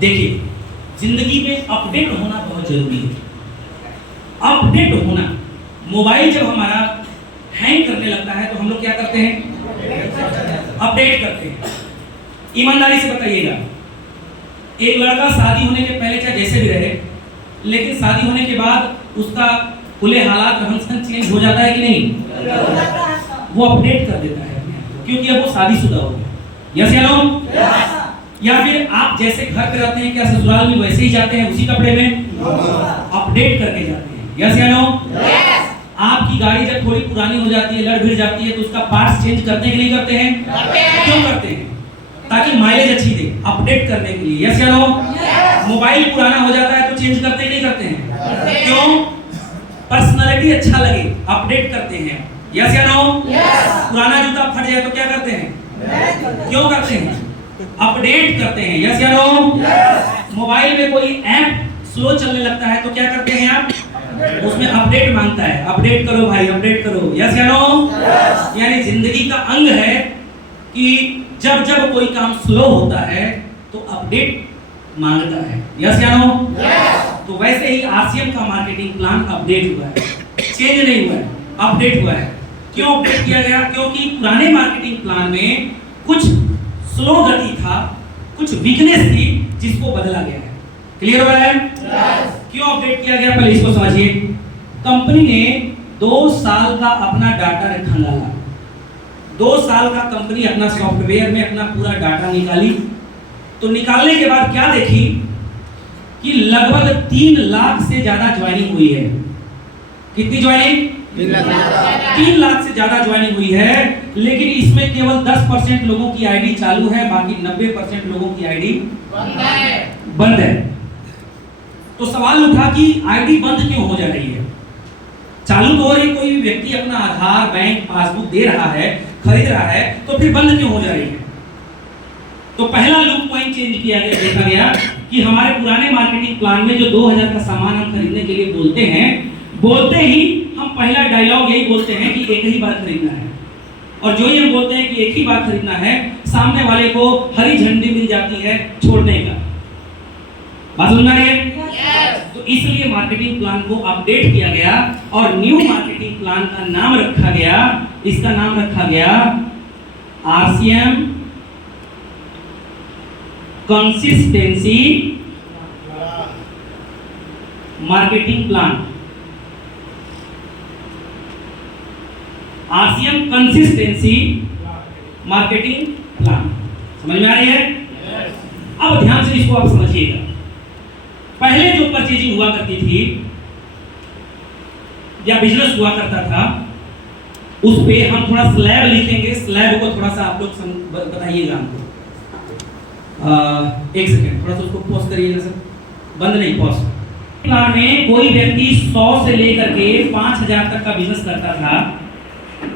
देखिए, जिंदगी में अपडेट होना बहुत जरूरी है। अपडेट होना, मोबाइल जब हमारा हैंग करने लगता है तो हम लोग क्या करते हैं? अपडेट करते हैं। ईमानदारी से बताइएगा, एक लड़का शादी होने के पहले चाहे जैसे भी रहे, लेकिन शादी होने के बाद उसका खुले हालात रहन सहन चेंज हो जाता है कि नहीं? वो अपडेट कर देता है अपने आप को, क्योंकि अब वो शादीशुदा हो गया। यस या नो? या फिर आप जैसे घर पे रहते हैं, क्या ससुराल में वैसे ही जाते हैं उसी कपड़े में? अपडेट करके जाते हैं। यस या नो? आपकी गाड़ी जब थोड़ी पुरानी हो जाती है, लड़ भिड़ जाती है, तो उसका पार्ट्स चेंज करते हैं कि नहीं करते हैं? क्यों करते हैं? ताकि माइलेज अच्छी दे, अपडेट करने के लिए। यस या नो? मोबाइल पुराना हो जाता है तो चेंज करते हैं नहीं करते हैं? क्यों? पर्सनालिटी अच्छा लगे, अपडेट करते हैं। यस या नो? पुराना जूता फट जाए तो क्या करते हैं? क्यों करते हैं? अपडेट करते हैं। यस या नो? मोबाइल में कोई ऐप स्लो चलने लगता है तो क्या करते हैं आप? उसमें अपडेट मांगता है, अपडेट करो भाई, अपडेट करो। यस या नो? यानी जिंदगी का अंग है कि जब जब कोई काम स्लो होता है तो अपडेट मांगता है। यस या नो? तो वैसे ही आरसीएम का मार्केटिंग प्लान अपडेट हुआ है, चेंज नहीं हुआ है, अपडेट हुआ है। क्यों अपडेट किया गया? क्योंकि पुराने मार्केटिंग प्लान में कुछ स्लो गति था, कुछ वीकनेस थी, जिसको बदला गया है। क्लियर हो रहा है? क्यों अपडेट किया गया, पहले इसको समझिए। कंपनी ने 2 साल का अपना डाटा खंगाला। 2 साल का कंपनी अपना सॉफ्टवेयर में अपना पूरा डाटा निकाली, तो निकालने के बाद क्या देखी कि लगभग 3 लाख से ज्यादा ज्वाइनिंग हुई है। कितनी ज्वाइनिंग? 3 लाख से ज्यादा ज्वाइनिंग हुई है, लेकिन इसमें केवल 10% लोगों की आईडी चालू है, बाकी 90% लोगों की आईडी बंद है। तो सवाल उठा कि आईडी बंद क्यों हो जा रही है? चालू तो हो रही, कोई भी व्यक्ति अपना आधार, बैंक, पासबुक दे रहा है, खरीद रहा है, तो फिर बंद क्यों हो जा रही है? तो पहला लूप पॉइंट चेंज किया गया, देखा गया कि हमारे पुराने मार्केटिंग प्लान में जो 2000 का सामान हम खरीदने के लिए बोलते हैं, बोलते ही हम पहला डायलॉग यही बोलते हैं कि एक ही बार खरीदना है। और जो ही हम बोलते हैं कि एक ही बार खरीदना है, सामने वाले को हरी झंडी मिल जाती है छोड़ने का। बात समझ में आ रही है? तो इसलिए मार्केटिंग प्लान को अपडेट किया गया और न्यू मार्केटिंग प्लान का नाम रखा गया, इसका नाम रखा गया RCM consistency marketing plan. RCM consistency marketing plan. समझ में आ रही है? अब ध्यान से इसको आप समझिएगा। पहले जो परचेजिंग हुआ करती थी या बिजनेस हुआ करता था, उस पे हम थोड़ा स्लैब लिखेंगे। स्लैब को थोड़ा सा आप लोग बताइएगा हमको। एक सेकंड, थोड़ा सा उसको पॉज करिएगा सर, बंद नहीं, पॉज। प्लान में कोई व्यक्ति 100 से लेकर के 5000 तक का बिजनेस करता था,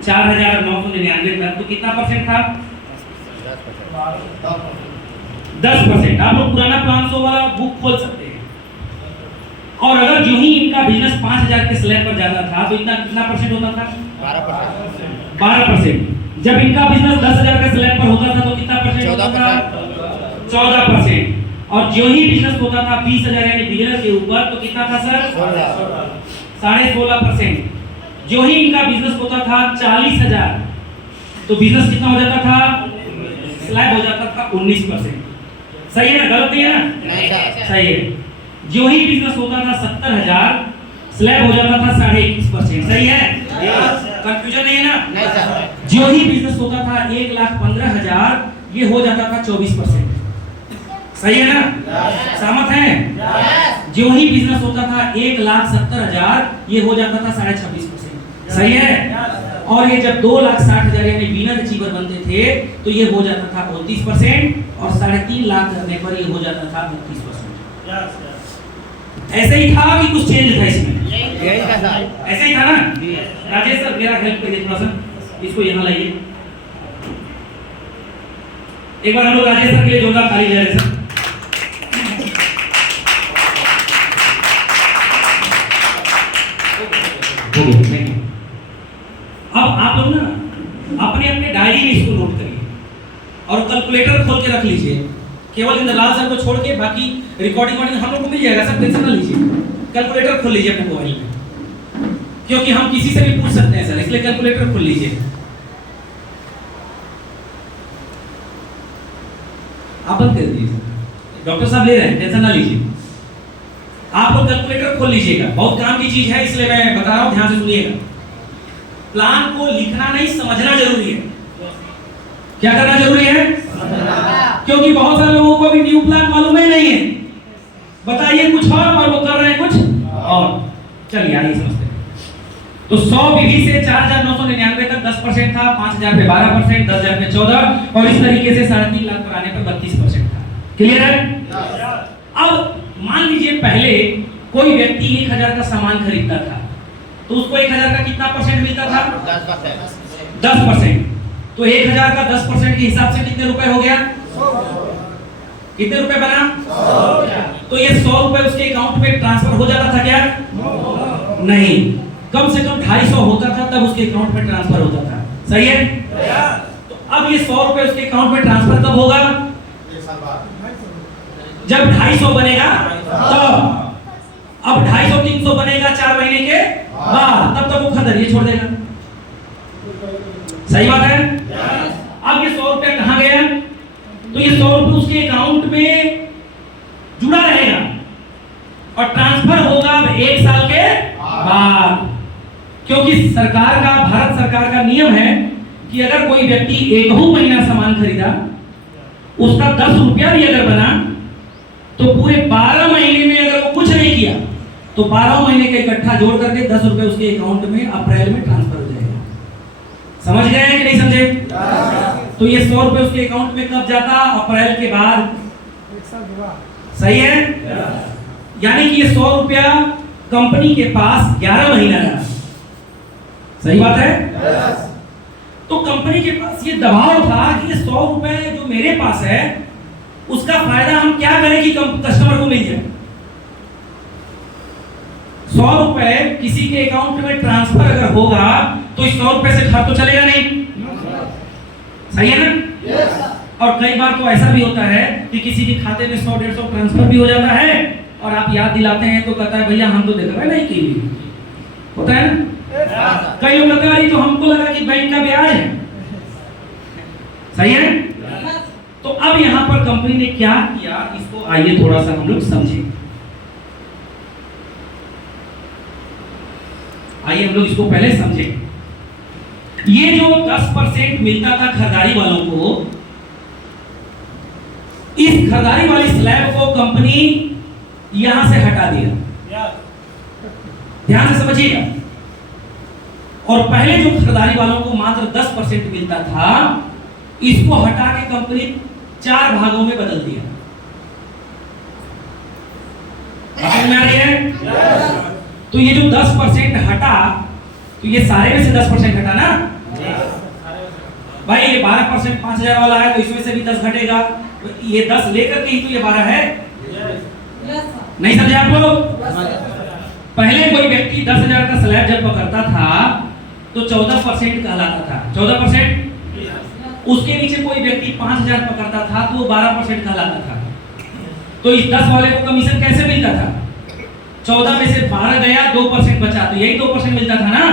4999 तक, तो कितना परसेंट था? 10%। आप लोग पुराना 500 वाला बुक खोल सकते हैं। और अगर जो ही इनका बिजनेस 5000 के स्लैब पर जाता था तो इतना कितना परसेंट होता था? 12%। जब इनका बिजनेस 10000 के स्लैब पर होता था तो कितना परसेंट होता था? 14%। और जो ही बिजनेस होता था 20000 यानी बिगिनर के ऊपर तो कितना था सर? 16.5%। जो ही इनका बिजनेस होता था 40000 तो बिजनेस कितना हो जाता था? स्लैब हो जाता था 19%। सही है ना? गलत नहीं है ना? सही है। जो ही बिजनेस होता था 70000 स्लैब हो जाता था 21.5%। सही है? कंफ्यूजन नहीं है ना? नहीं सर। जो ही बिजनेस होता था 1,15,000 ये हो जाता था 24%। सही है ना? सहमत हैं? जो ही बिजनेस होता था 1,70,000 ये हो जाता था 26.5%। सही है? और ये जब 2,60,000 यानी बिना अचीवर बनते थे तो ये हो जाता था 29% और 3.5 लाख करने पर ये हो जाता था 32%। ऐसे ही था कि कुछ चेंज था इसमें? यही था सर। ऐसे ही था ना? राजेश सर मेरा हेल्प करिए थोड़ा सा, इसको यहाँ लाइए। एक बार हम लोग राजेश सर के लिए जोरदार ताली दे रहे सर। अब आप लोग ना अपने अपने डायरी में इसको नोट करिए और कैलकुलेटर खोल के रख लीजिए केवल इंद्रलाल सर को छोड़ के बाकी रिकॉर्डिंग हम लोग को मिल जाएगा सर, टेंशन ना लीजिए। कैलकुलेटर खोल लीजिए अपने मोबाइल में, क्योंकि हम किसी से भी पूछ सकते हैं सर, इसलिए कैलकुलेटर खोल लीजिए। आप बंद कर दीजिए, डॉक्टर साहब ले रहे हैं, टेंशन ना लीजिए। आप लोग कैलकुलेटर खोल लीजिएगा, बहुत काम की चीज है, इसलिए मैं बता रहा हूं, ध्यान से सुनिएगा। प्लान को लिखना नहीं, समझना जरूरी है। क्या करना जरूरी है? क्योंकि बहुत सारे लोगों को भी न्यू प्लान मालूम ही नहीं है। बताइए कुछ और वो कर रहे हैं कुछ और। चलिए आइए समझते हैं। तो 100 विधि से 4,999 तक 10% था, 5,000 पे 12%, 10,000 पे 14 और इस तरीके से 3.5 लाख पर आने पर 32% था। क्लियर है? अब मान लीजिए पहले कोई व्यक्ति 1,000 का सामान खरीदता था, तो उसको 1,000 का कितना परसेंट मिलता था? 10%। तो 1,000 का 10% के हिसाब से कितने रुपए हो गया? कितने रुपए बना? तो ये 100 रुपए उसके अकाउंट में ट्रांसफर हो जाता था क्या? नहीं, कम से कम 250 होता था, तब उसके अकाउंट में ट्रांसफर होता था। सही है? तो अब ये 100 रुपए उसके अकाउंट में ट्रांसफर कब होगा? जब 250 बनेगा तब। अब 250 300 बनेगा 4 महीने के बाद, तब तक वो खरीदारी छोड़ देगा। सही बात है? अब ये 100 रुपया कहां गया? तो ये 100 रुपये उसके अकाउंट में जुड़ा रहेगा और ट्रांसफर होगा अब 1 साल के बाद। क्योंकि सरकार का, भारत सरकार का नियम है कि अगर कोई व्यक्ति एक ही महीना सामान खरीदा, उसका 10 रुपया भी अगर बना, तो पूरे 12 महीने में अगर वो कुछ नहीं किया, तो 12 महीने का इकट्ठा जोड़ करके 10 रुपए उसके अकाउंट में अप्रैल में ट्रांसफर हो जाएगा। समझ गए हैं कि नहीं समझे? तो ये 100 रुपए उसके अकाउंट में कब जाता? अप्रैल के बाद। सही है? यानी कि ये 100 रुपया कंपनी के पास 11 महीना रहा। सही बात है? तो कंपनी के पास ये दबाव था कि ये 100 रुपए जो मेरे पास है, उसका फायदा हम क्या करें कि कस्टमर को मिल जाए। 100 रुपए किसी के अकाउंट में ट्रांसफर अगर होगा, तो इस 100 रुपए से घर तो चलेगा नहीं। सही है ना? और कई बार तो ऐसा भी होता है कि किसी के खाते में 100-150 ट्रांसफर भी हो जाता है, और आप याद दिलाते हैं तो कहता है भैया हम तो देख रहे नहीं की। होता है ना? कई लोग कहते हैं तो हमको लगा कि बैंक का ब्याज है। सही है? तो अब यहां पर कंपनी ने क्या किया, इसको आइए थोड़ा सा हम लोग समझें। आइए हम लोग इसको पहले समझें। ये जो 10% मिलता था खरीदारी वालों को, इस खरीदारी वाली स्लैब को कंपनी यहां से हटा दिया। ध्यान से समझिएगा। और पहले जो खरीदारी वालों को मात्र 10% मिलता था, इसको हटा के कंपनी 4 भागों में बदल दिया। समझ में आ रही है? तो ये जो 10% हटा, तो ये सारे में से 10% हटा ना भाई। ये 12% 5,000 वाला है, तो इसमें से भी 10 घटेगा। तो ये 10 लेकर के ही तो ये 12 है। नहीं समझे आप लोग? पहले कोई व्यक्ति 10,000 का स्लैब जब पकड़ता था, तो 14% कहलाता था। 14%। उसके नीचे कोई व्यक्ति 5,000 पकड़ता था, तो वो 12% कहलाता था। तो इस 10 वाले को कमीशन कैसे मिलता था? 14 में से 12 गया, 2% बचा, तो यही 2% मिलता था ना।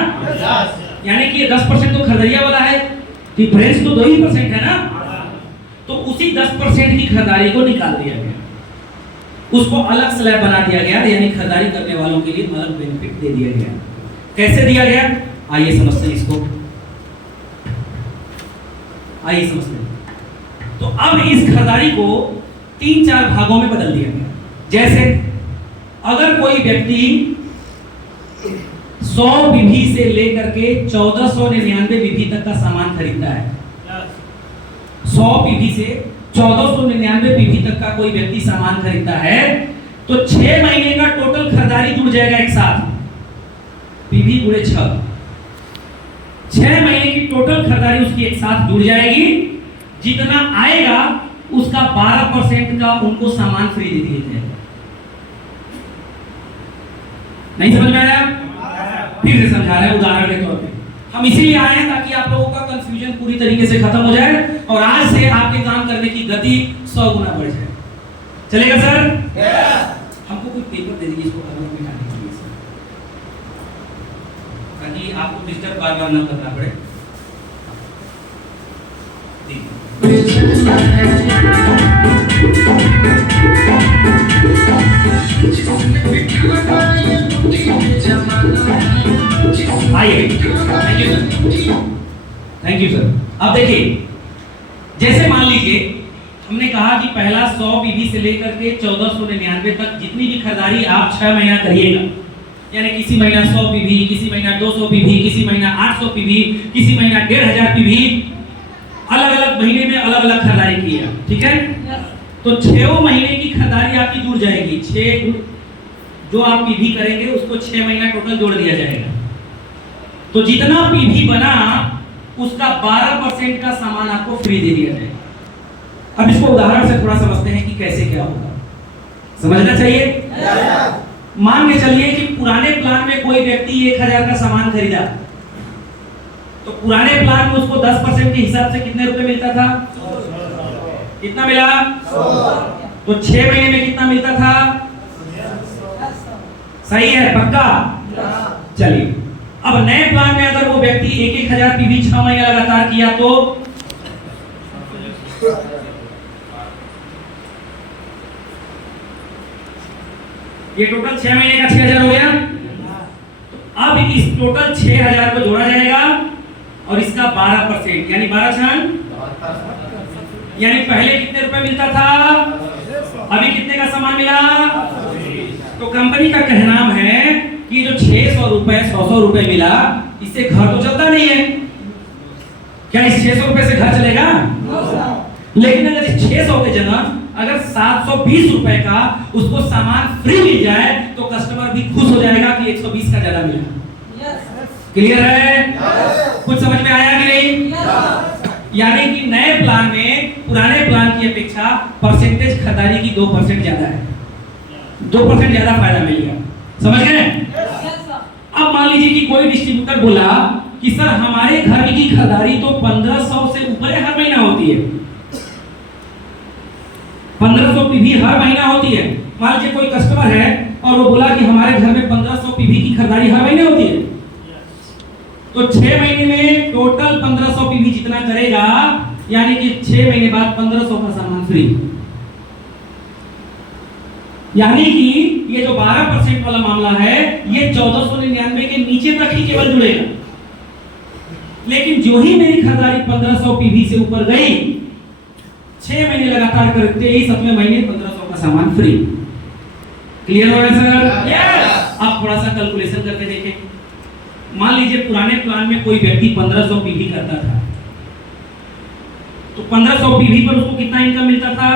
यानी कि ये 10% तो खरीदारिया वाला है, डिफरेंस तो 2% है ना। तो उसी 10% की खरीदारी को निकाल दिया गया, उसको अलग स्लैब बना दिया गया, यानी खरीदारी करने वालों के लिए अलग बेनिफिट दे दिया गया। कैसे दिया गया? आइए समझते हैं इसको। आइए समझते हैं। तो अब इस खरीदारी को 3-4 भागों में बदल दिया गया। जैसे अगर कोई व्यक्ति 100 विधि से लेकर के 1499 विधि तक का सामान खरीदता है, 100 विधि से 1499 विधि तक का कोई व्यक्ति सामान खरीदता है, तो 6 महीने का टोटल खरीदारी जुड़ जाएगा एक साथ। विधि गुणे 6 महीने की टोटल खरीदारी उसकी एक साथ जुड़ जाएगी। जितना आएगा उसका 12% का उनको सामान फ्री दे दिया जाएगा। नहीं समझ में आया? फिर से समझा रहे हैं उदाहरण के तौर पे। हम इसीलिए आए हैं ताकि आप लोगों का कंफ्यूजन पूरी तरीके से खत्म हो जाए और आज से आपके काम करने की गति 100 गुना बढ़ जाए। चलेगा सर? हमको कोई पेपर दे दीजिए इसको घर में मिटाने के लिए सर, ताकि आपको डिस्टर्ब बार बार ना करना पड़े। आइए, थैंक यू सर। अब देखिए, जैसे मान लीजिए हमने कहा कि पहला 100 पीवी से लेकर के 1499 तक जितनी भी खरीदारी आप 6 महीना करिएगा, यानी किसी महीना 100 पीवी, किसी महीना 200 पीवी, किसी महीना 800 पीवी, किसी महीना 1500 पीवी, अलग अलग महीने में अलग अलग खरीदारी की है, ठीक है? तो 6 महीने की खरीदारी आपकी जुड़ जाएगी। 6 जो आप पीवी करेंगे उसको 6 महीना टोटल जोड़ दिया जाएगा। तो जितना पीवी बना उसका 12% का सामान आपको फ्री दे दिया जाएगा। अब इसको उदाहरण से थोड़ा समझते हैं कि कैसे क्या होगा, समझना चाहिए। मान के चलिए कि पुराने प्लान में कोई व्यक्ति 1000 का सामान खरीदा, तो पुराने प्लान में उसको 10% के हिसाब से कितने रुपए मिलता था? कितना मिला? तो 6 महीने में कितना मिलता था? सही है, पक्का? चलिए, अब नए प्लान में अगर वो व्यक्ति 1000 पीवी 6 महीने लगातार किया तो ये टोटल 6 महीने का 6000 हो गया। तो अब इस टोटल 6000 को जोड़ा जाएगा और इसका 12% यानी 12 छन, यानी पहले कितने रुपए मिलता था, अभी कितने का सामान मिला? तो कंपनी का कहना है कि जो 600 रुपए 100 रुपए मिला, इससे घर तो चलता नहीं है। क्या इस 600 रुपए से घर चलेगा? लेकिन अगर इस 600 के जगह अगर 720 रुपए का उसको सामान फ्री मिल जाए तो कस्टमर भी खुश हो जाएगा कि 120 का ज्यादा मिला। क्लियर है? कुछ समझ में आया कि नहीं? यानी कि नए प्लान में पुराने प्लान की अपेक्षा परसेंटेज खरीदारी की 2% ज्यादा है, 2% ज्यादा फायदा मिलेगा। समझ गए? अब मान लीजिए कि कोई डिस्ट्रीब्यूटर बोला कि सर हमारे घर की खरीदारी तो 1500 से ऊपर हर महीना होती है, 1500 पीवी हर महीना होती है। मान लीजिए कोई कस्टमर है और वो बोला कि हमारे घर में 1500 पीवी की खरीदारी हर महीने होती है, तो 6 महीने में टोटल 1500 पीवी जितना करेगा, यानी कि 6 महीने बाद 1500 का सामान फ्री। यानी कि ये जो 12% वाला मामला है ये 1499 के नीचे तक ही केवल जुड़ेगा, लेकिन जो ही मेरी खरीदारी 1500 पीवी से ऊपर गई, 6 महीने लगातार करते ही 7वें महीने 1500 का सामान फ्री। क्लियर हो गया सर? यस। अब थोड़ा सा कैलकुलेशन करके देखें। मान लीजिए पुराने प्लान में कोई व्यक्ति 1500 पीवी करता था, तो 1500 पीवी पर उसको कितना इनकम मिलता था?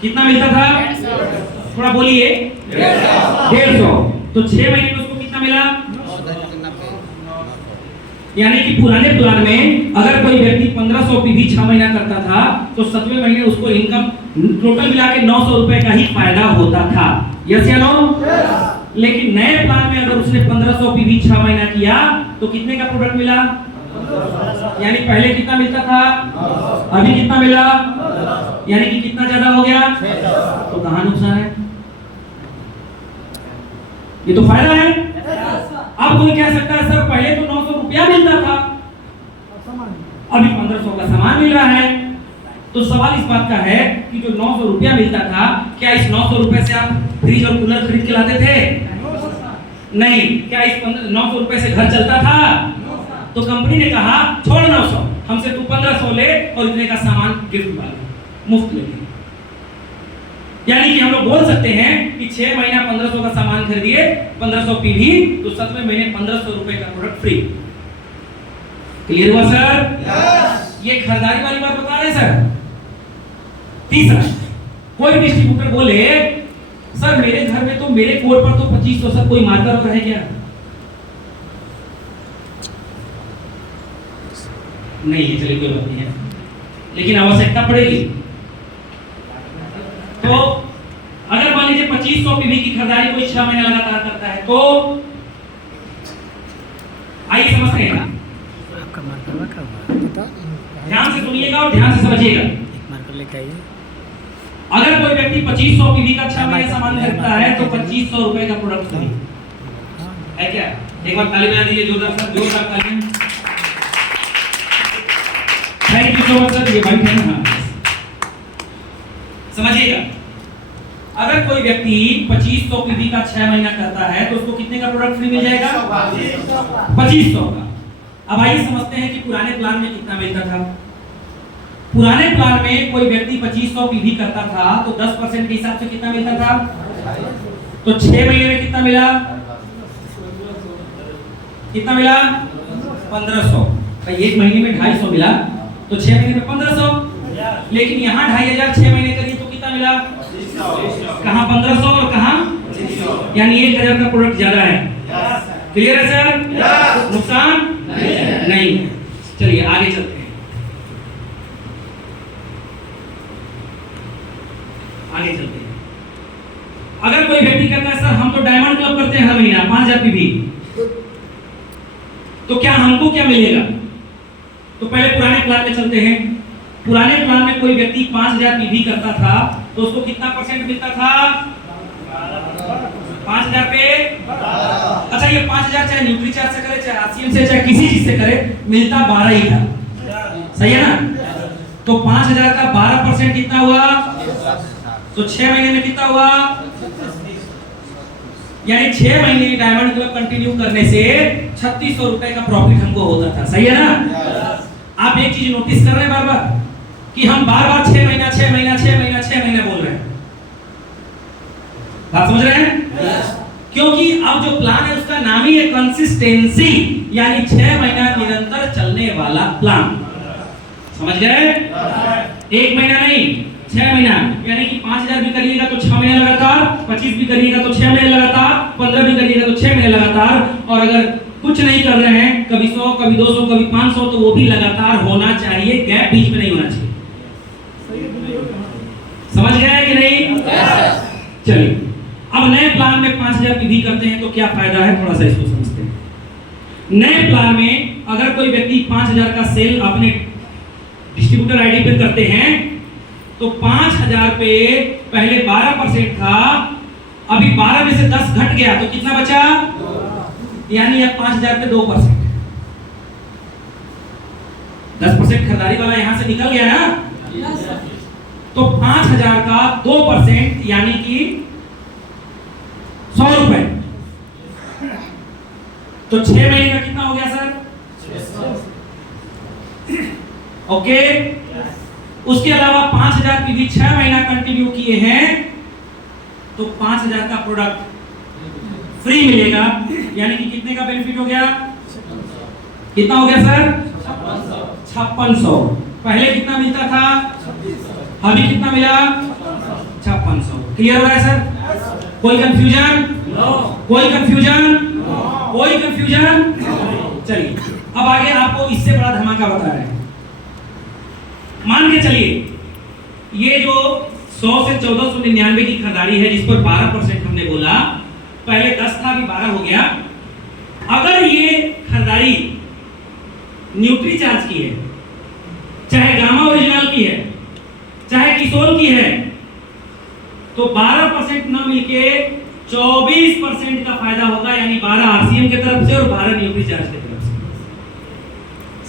कितना मिलता था? थोड़ा बोलिए। 150। तो 6 महीने में उसको कितना मिला? यानी कि पुराने प्लान में अगर कोई व्यक्ति 1500 पीवी 6 महीना करता था तो 7वें महीने उसको इनकम टोटल मिला के 900 रुपए का ही फायदा होता था। यस या नो? लेकिन नए प्लान में अगर उसने 1500 पीवी 6 महीना किया तो कितने का प्रोडक्ट मिला? यानी पहले कितना मिलता था, अभी कितना मिला, यानी कि कितना ज्यादा हो गया। तो कहां नुकसान है? ये तो फायदा है। अब कोई कह सकता है सर पहले तो 900 रुपया मिलता था, अभी 1500 का सामान मिल रहा है। तो सवाल इस बात का है कि जो 900 रुपया मिलता था, क्या इस 900 रुपए से आप फ्रिज और कूलर खरीद के लाते थे? नहीं। क्या इस 900 रुपए से घर चलता था? तो कंपनी ने कहा छोड़ 900, हमसे तू 1500 ले और इतने का सामान गिफ्ट वाले मुफ्त ले। यानी कि हम लोग बोल सकते हैं कि 6 महीना 1500 का सामान खरीदिए, 1500 पीवी, तो 7वें महीने 1500 रुपए का प्रोडक्ट फ्री। क्लियर हुआ सर? यस। ये खरीदारी वाली बात बता रहे सर। तीसरा, कोई डिस्ट्रीब्यूटर बोले सर मेरे घर में तो मेरे कोड पर तो 2500 सर, कोई मार्कर है क्या? नहीं है, चलिए कोई बात नहीं है, लेकिन आवश्यकता पड़ेगी। तो अगर मान लीजिए 2500 पीवी की खरीदारी कोई 6 महीने लगातार करता है तो आइए समझते हैं। ध्यान से सुनिएगा और ध्यान से समझिएगा। एक मार्कर लेके आइए। अगर कोई व्यक्ति 2500 पीवी का 6 महीने सामान खरीदता है तो 2500 रुपए का प्रोडक्ट फ्री है क्या? एक बार ताली बजा दीजिए जोरदार सर, जोरदार ताली। Thank you so much sir, ये भाई थे ना। समझिएगा, अगर कोई व्यक्ति 2500 पीवी का 6 महीना करता है तो उसको कितने का प्रोडक्ट फ्री मिल जाएगा? 2500 का। अब आइए समझते हैं कि पुराने प्लान में कितना मिलता था। पुराने प्लान में कोई व्यक्ति 2500 पीवी करता था तो 10% के हिसाब से कितना मिलता था? तो 6 महीने में कितना मिला? कितना मिला? 1500। भाई एक महीने में 250 मिला तो 6 महीने में 1500। लेकिन यहाँ 2500 6 महीने करिए तो कितना मिला? कहाँ 1500 और कहाँ? यानी 1000 का प्रोडक्ट ज्यादा है। क्लियर है सर? नुकसान नहीं। चलिए आगे चलते हैं, आगे चलते हैं। अगर कोई व्यक्ति कहता है सर हम तो डायमंड क्लब करते हैं हर महीना 5000 पीवी, तो क्या हमको क्या मिलेगा? तो पहले पुराने प्लान में चलते हैं। पुराने प्लान में कोई व्यक्ति 5000 पीवी करता था तो उसको कितना परसेंट मिलता था? 5000 पे अच्छा, ये 5000 चाहे न्यूट्री चार्ज से करे, चाहे आरसीएम से, चाहे किसी चीज से करे, मिलता 12 ही था। सही है ना? तो 5000 का 12% कितना हुआ? तो 6 महीने में कितना हुआ? यानी 6 महीने डायमंड क्लब कंटिन्यू करने से 3600 रुपए का प्रॉफिट हमको होता था। सही है ना? आप एक चीज नोटिस कर रहे हैं बार बार कि हम बार बार 6 महीना 6 महीना 6 महीना 6 महीना बोल रहे हैं। बात समझ रहे हैं? क्योंकि अब जो प्लान है उसका नाम ही है कंसिस्टेंसी, यानी 6 महीना निरंतर चलने वाला प्लान। समझ गए? 1 महीना नहीं, 6 महीना। यानी कि 5000 भी करिएगा तो 6 महीने लगातार, 25 भी करिएगा तो 6 महीने लगातार, 15 भी करिएगा तो 6 महीने लगातार, और अगर कुछ नहीं कर रहे हैं, कभी 100 कभी 200 कभी 500, तो वो भी लगातार होना चाहिए, गैप बीच में नहीं होना चाहिए। समझ गए कि नहीं? चलिए, अब नए प्लान में 5000 पीवी करते हैं तो क्या फायदा है, थोड़ा सा इसको समझते हैं। नए प्लान में अगर कोई व्यक्ति 5000 का सेल अपने डिस्ट्रीब्यूटर आईडी पे करते हैं तो 5000 पे पहले 12% था, अभी 12 में से 10 घट गया तो कितना बचा? यानी अब 5000 पे 2%। 10% खरीदारी वाला यहां से निकल गया ना? तो 5000 का 2% यानी कि 100 रुपए। तो 6 महीने का कितना हो गया सर? ओके। उसके अलावा 5000 पीवी 6 महीना कंटिन्यू किए हैं तो 5000 का प्रोडक्ट फ्री मिलेगा। यानी कि कितने का बेनिफिट हो गया? कितना हो गया सर? 5600। पहले कितना मिलता था? अभी कितना मिला? 5600। क्लियर हो रहा है सर? कोई कंफ्यूजन? कोई कंफ्यूजन? कोई कंफ्यूजन? चलिए अब आगे आपको इससे बड़ा धमाका बता रहे हैं। मान के चलिए ये जो 100 से 1499 की खरीदारी है जिस पर 12% हमने बोला, पहले 10 था अभी 12 हो गया। अगर ये खरीदारी न्यूट्री चार्ज की है, चाहे गामा ओरिजिनल की है, चाहे किसोल की है, तो 12% न मिलके 24% का फायदा होगा, यानी 12 आरसीएम की तरफ से और 12 न्यूट्री चार्ज की तरफ से।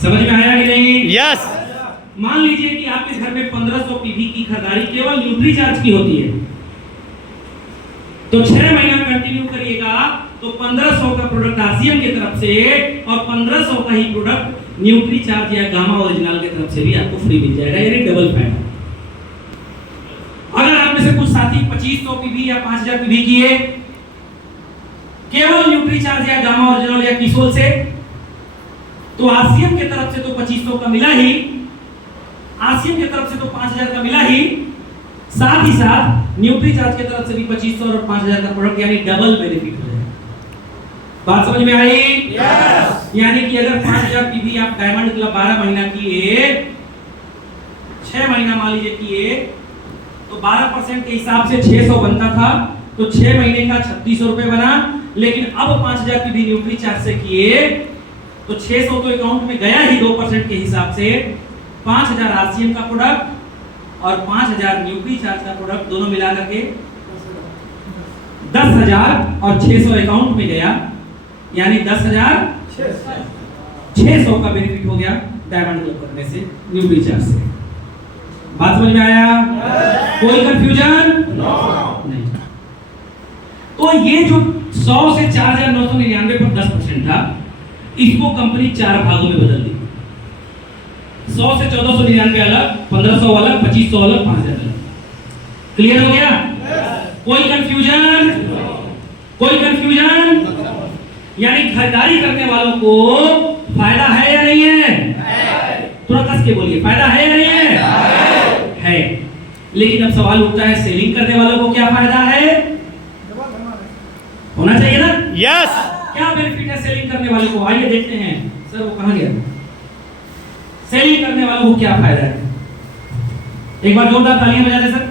समझ में आया कि नहीं? यस। मान लीजिए कि आपके घर में 1500 पीवी की खरीदारी केवल न्यूट्री चार्ज की होती है, तो 6 महीना कंटिन्यू करिएगा तो 1500 का प्रोडक्ट आरसीएम की तरफ से और 1500 का ही प्रोडक्ट न्यूट्री चार्ज या गामा ओरिजिनल की तरफ से भी आपको फ्री मिल जाएगा, यानी डबल फायदा। अगर आप में से कुछ साथी 2500 पीवी या 5000 पीवी किए केवल न्यूट्री चार्ज या गामा ओरिजिनल या किसोल से, तो आरसीएम की तरफ से तो 2500 का मिला ही, आरसीएम की तरफ से तो 5000 का मिला ही, साथ ही साथ न्यूट्री चार्ज की तरफ से भी 2500 और 5000 का प्रोडक्ट, यानी डबल बेनिफिट हो जाएगा। बात समझ में आई? यस। यानी कि अगर 5000 पीवी आप डायमंड क्लब 12 महीना किए, 6 महीना मान लीजिए किए, तो 12% के हिसाब से 600 बनता था, तो 6 महीने का 3600 रुपए बना। लेकिन अब 5000 पीवी न्यूट्री चार्ज से किए तो 600 तो अकाउंट में गया ही 2% के हिसाब से, 5000 आरसीएम का प्रोडक्ट और 5000 न्यूट्री चार्ज का प्रोडक्ट दोनों मिला करके 10,000 और 600 अकाउंट में गया, यानी 10,600 का बेनिफिट हो गया डायमंड क्लब करने से, न्यूट्री चार्ज से। बात समझ में आया? कोई कंफ्यूजन? नहीं। तो ये जो 100 से 4,999 पर 10% था, इसको कंपनी 4 भागों में बदल दी। 100 से 1499 अलग, 1500 अलग, 2500 अलग, 5000 अलग। क्लियर हो गया? कोई कंफ्यूजन? कोई कंफ्यूजन? यानी खरीदारी करने वालों को फायदा है या नहीं है? थोड़ा कस के बोलिए, फायदा है या नहीं है? है। लेकिन अब सवाल उठता है, सेलिंग करने वालों को क्या फायदा है? होना चाहिए ना? यस। क्या बेनिफिट है सेलिंग करने वाले को? आइए देखते हैं। सर वो कहां गया? सेलिंग करने वालों को क्या फायदा है? एक बार जोरदार तालियां बजा दे सर।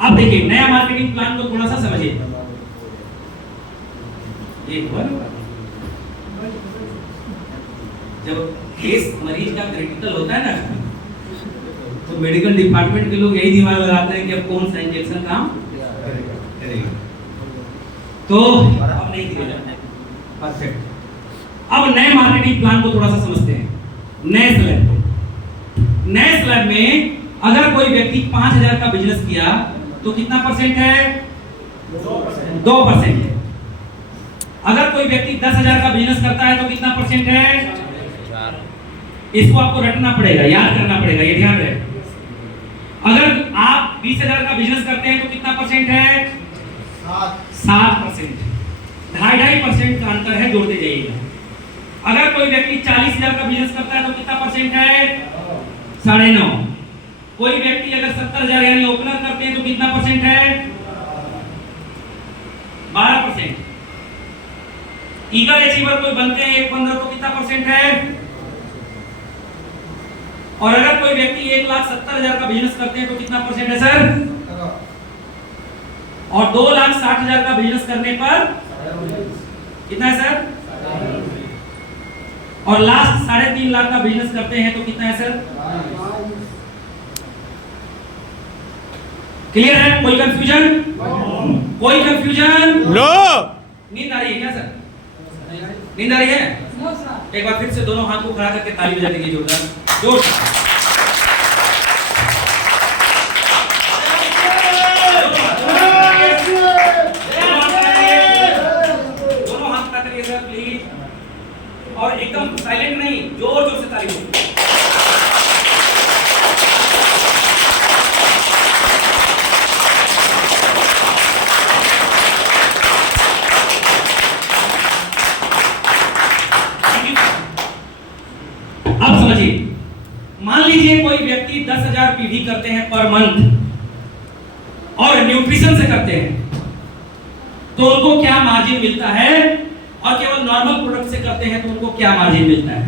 अब देखिए, नया मार्केटिंग प्लान को थोड़ा सा समझिए। जब केस मरीज का क्रिटिकल होता है ना, तो मेडिकल डिपार्टमेंट के लोग यही दिमाग लगाते हैं कि अब कौन सा इंजेक्शन काम करेगा। तो अब नहीं दिया। परफेक्ट। अब नए मार्केटिंग प्लान को थोड़ा सा समझते हैं। नए स्लैब में अगर कोई व्यक्ति 5000 का बिजनेस किया तो कितना परसेंट है? 2% है। अगर कोई व्यक्ति 10,000 का बिजनेस करता है तो कितना परसेंट है? इसको आपको रटना पड़ेगा, याद करना पड़ेगा, ये ध्यान रहे। अगर आप 20,000 का बिजनेस करते हैं तो कितना परसेंट है? 7%। 2.5% का अंतर है, जोड़ते जाइएगा। अगर कोई व्यक्ति 40,000 का बिजनेस करता है तो कितना परसेंट है? 9.5। कोई व्यक्ति अगर 70,000 यानी ओपनर करते हैं तो कितना परसेंट है? 12%। ईगल अचीवर कोई बनते हैं 1.15 तो कितना परसेंट है? और अगर कोई व्यक्ति 1,70,000 का बिजनेस करते हैं तो कितना परसेंट है सर? और 2,60,000 का बिजनेस करने पर कितना है सर? और लास्ट 3.5 लाख का बिजनेस करते हैं तो कितना है सर? क्लियर है? कोई कंफ्यूजन? कोई कंफ्यूजन? नो। नींद आ रही है क्या सर? नींद आ रही है? एक बार फिर से दोनों हाथ को खड़ा करके ताली बजा दीजिए जोरदार, जोर से। दोनों हाथ खड़ा करिए सर प्लीज, और एकदम साइलेंट नहीं, जोर जोर से ताली बजाइए। अब समझिए, मान लीजिए कोई व्यक्ति 10,000 पीवी करते हैं पर मंथ और न्यूट्रिशन से करते हैं तो उनको क्या मार्जिन मिलता है, और केवल नॉर्मल प्रोडक्ट से करते हैं तो उनको क्या मार्जिन मिलता है?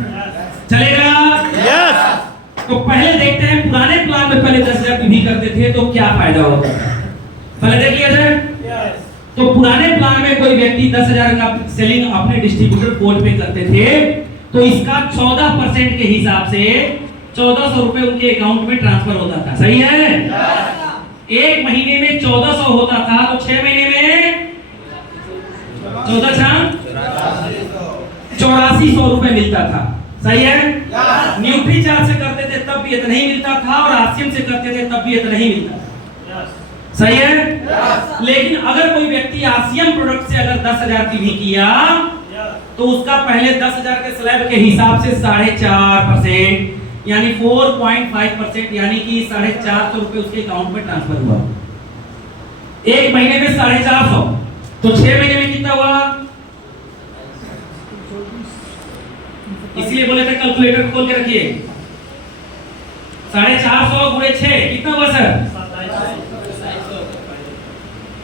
चलेगा? यस। तो पहले देखते हैं पुराने प्लान में पहले 10,000 पीवी करते थे तो क्या फायदा होता था, पहले देख लिया जाए। तो पुराने प्लान में कोई व्यक्ति 10,000 का सेलिंग अपने डिस्ट्रीब्यूटर कोड पे करते थे तो इसका 14% के हिसाब से 1400 रुपए उनके अकाउंट में ट्रांसफर होता था। सही है? एक महीने में 1400 होता था तो 6 महीने में 8400 रुपए मिलता था। सही है? न्यूट्री चार्ज से करते थे तब भी इतना ही मिलता था, और आरसीएम से करते थे तब भी इतना ही मिलता था। सही है? लेकिन अगर कोई व्यक्ति आरसीएम प्रोडक्ट से अगर 10,000 की भी किया तो उसका पहले 10,000 के स्लैब के हिसाब से 4.5% यानी 4.5% यानी कि 450 रुपए उसके अकाउंट में ट्रांसफर हुआ। एक महीने में 450 तो 6 महीने में कितना हुआ? इसलिए बोले थे कैलकुलेटर खोल के रखिए। 450 गुणे 6 कितना हुआ सर?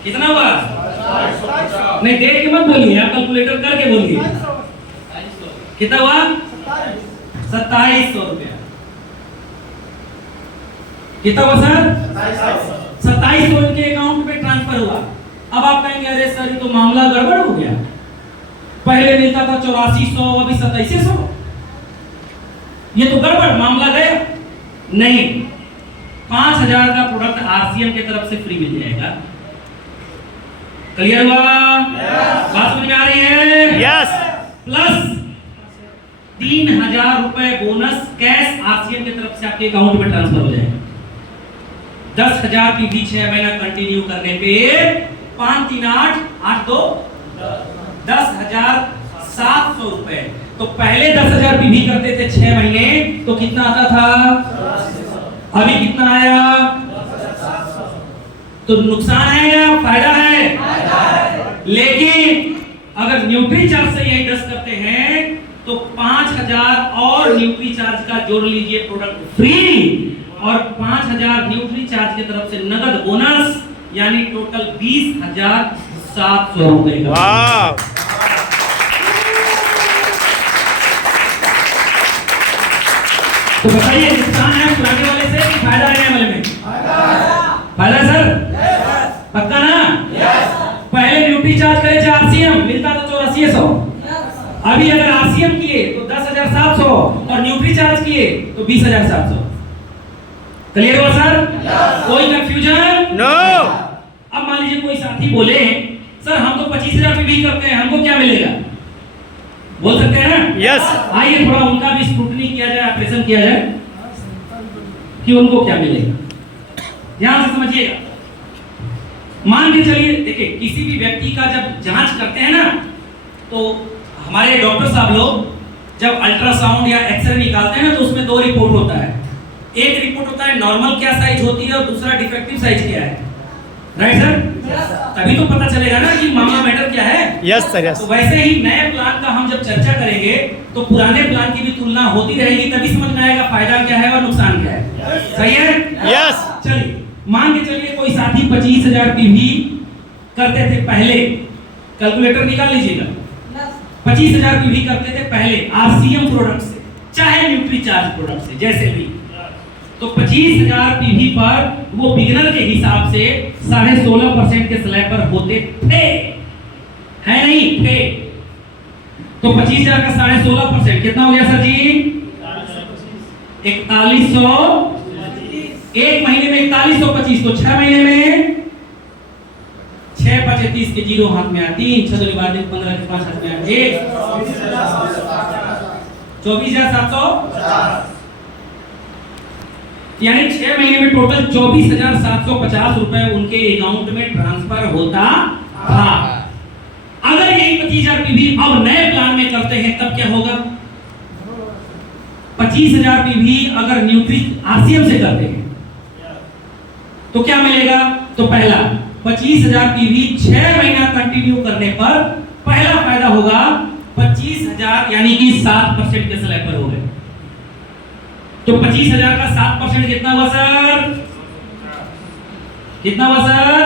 कितना हुआ? नहीं देख के मत बोलिए, आप कैलकुलेटर करके बोलिए। कितना हुआ? 2700 रुपया। कितना हुआ सर? 2700 इनके अकाउंट में ट्रांसफर हुआ। अब आप कहेंगे अरे सर ये तो मामला गड़बड़ हो गया, पहले मिलता था 8400 अभी 2700, ये तो गड़बड़, मामला गया। नहीं, 5000 का प्रोडक्ट आरसीएम की तरफ से फ्री मिल जाएगा। क्लियर हुआ? बात समझ में आ रही है? यस। प्लस 3000 रुपए बोनस कैश आरसीएम की तरफ से आपके अकाउंट में ट्रांसफर हो जाएगा। 10,000 की भी 6 महीना कंटिन्यू करने पे 5 3 8 8 2 10,700 रुपए। तो पहले 10,000 पीवी करते थे 6 महीने तो कितना आता था? अभी कितना आया? तो नुकसान है या फायदा है? लेकिन अगर न्यूट्री चार्ज से यही 10 करते हैं तो 5000 और न्यूट्री चार्ज का जोड़ लीजिए, प्रोडक्ट फ्री, और 5000 न्यूट्री चार्ज की तरफ से नगद बोनस, यानी टोटल 20,700 रुपए का। वाह। तो बताइए नुकसान है पुराने वाले से कि फायदा है नए वाले में? फायदा सर? पक्का ना? पहले ड्यूटी चार्ज करे थे आरसीएम, मिलता था 8400। अभी अगर आरसीएम किए तो 10,700 और न्यूट्री चार्ज किए तो 20,700। क्लियर हुआ सर? कोई कंफ्यूजन? नो। अब मान लीजिए कोई साथी बोले सर हम तो 25,000 भी करते हैं, हमको क्या मिलेगा? बोल सकते हैं ना? यस। आइए थोड़ा उनका भी स्क्रूटनी किया जाए, ऑपरेशन किया जाए कि उनको क्या मिलेगा। ध्यान से समझिएगा। मान के चलिए, देखिए किसी भी व्यक्ति का जब जांच करते हैं ना तो हमारे डॉक्टर साहब लोग जब अल्ट्रासाउंड या एक्सरे निकालते हैं ना तो उसमें 2 रिपोर्ट होता है। एक रिपोर्ट होता है नॉर्मल क्या साइज होती है और दूसरा डिफेक्टिव साइज क्या है। Right sir? तभी तो पता चलेगा ना कि मामला मैटर क्या है। Yes sir, yes. तो वैसे ही नए प्लान का हम जब चर्चा करेंगे तो पुराने प्लान की भी तुलना होती रहेगी, तभी समझ में आएगा फायदा क्या है और नुकसान क्या है। सही है? यस। चलिए मान के चलिए कोई साथी 25,000 पीवी करते थे पहले, कैलकुलेटर निकाल लीजिएगा, 25,000 पीवी करते थे पहले आरसीएम प्रोडक्ट से, चाहे न्यूट्री चार्ज प्रोडक्ट से, जैसे भी। तो 25,000 पीवी पर वो बिगिनर के हिसाब से 16.5% के स्लैब पर होते थे, है नहीं थे? तो 25,000 का 16.5% कितना हो गया सर जी? 4100। एक महीने में 4125, तो 6 महीने में 6 5 30 के 0 हाथ में आती, 6 2 15 के 5 हाथ में आती, 24,750, यानी 6 महीने में टोटल 24,750 रुपए उनके अकाउंट में ट्रांसफर होता था। अगर यही 25,000 पीवी अब नए प्लान में करते हैं तब क्या होगा? 25,000 पीवी अगर न्यूट्री आरसीएम से करते हैं तो क्या मिलेगा? तो पहला 25,000 पीवी 6 महीना कंटिन्यू करने पर पहला फायदा होगा 25,000, यानी कि 7% के स्लैब पर हो गए। तो 25,000 का 7% कितना हुआ सर? कितना हुआ सर?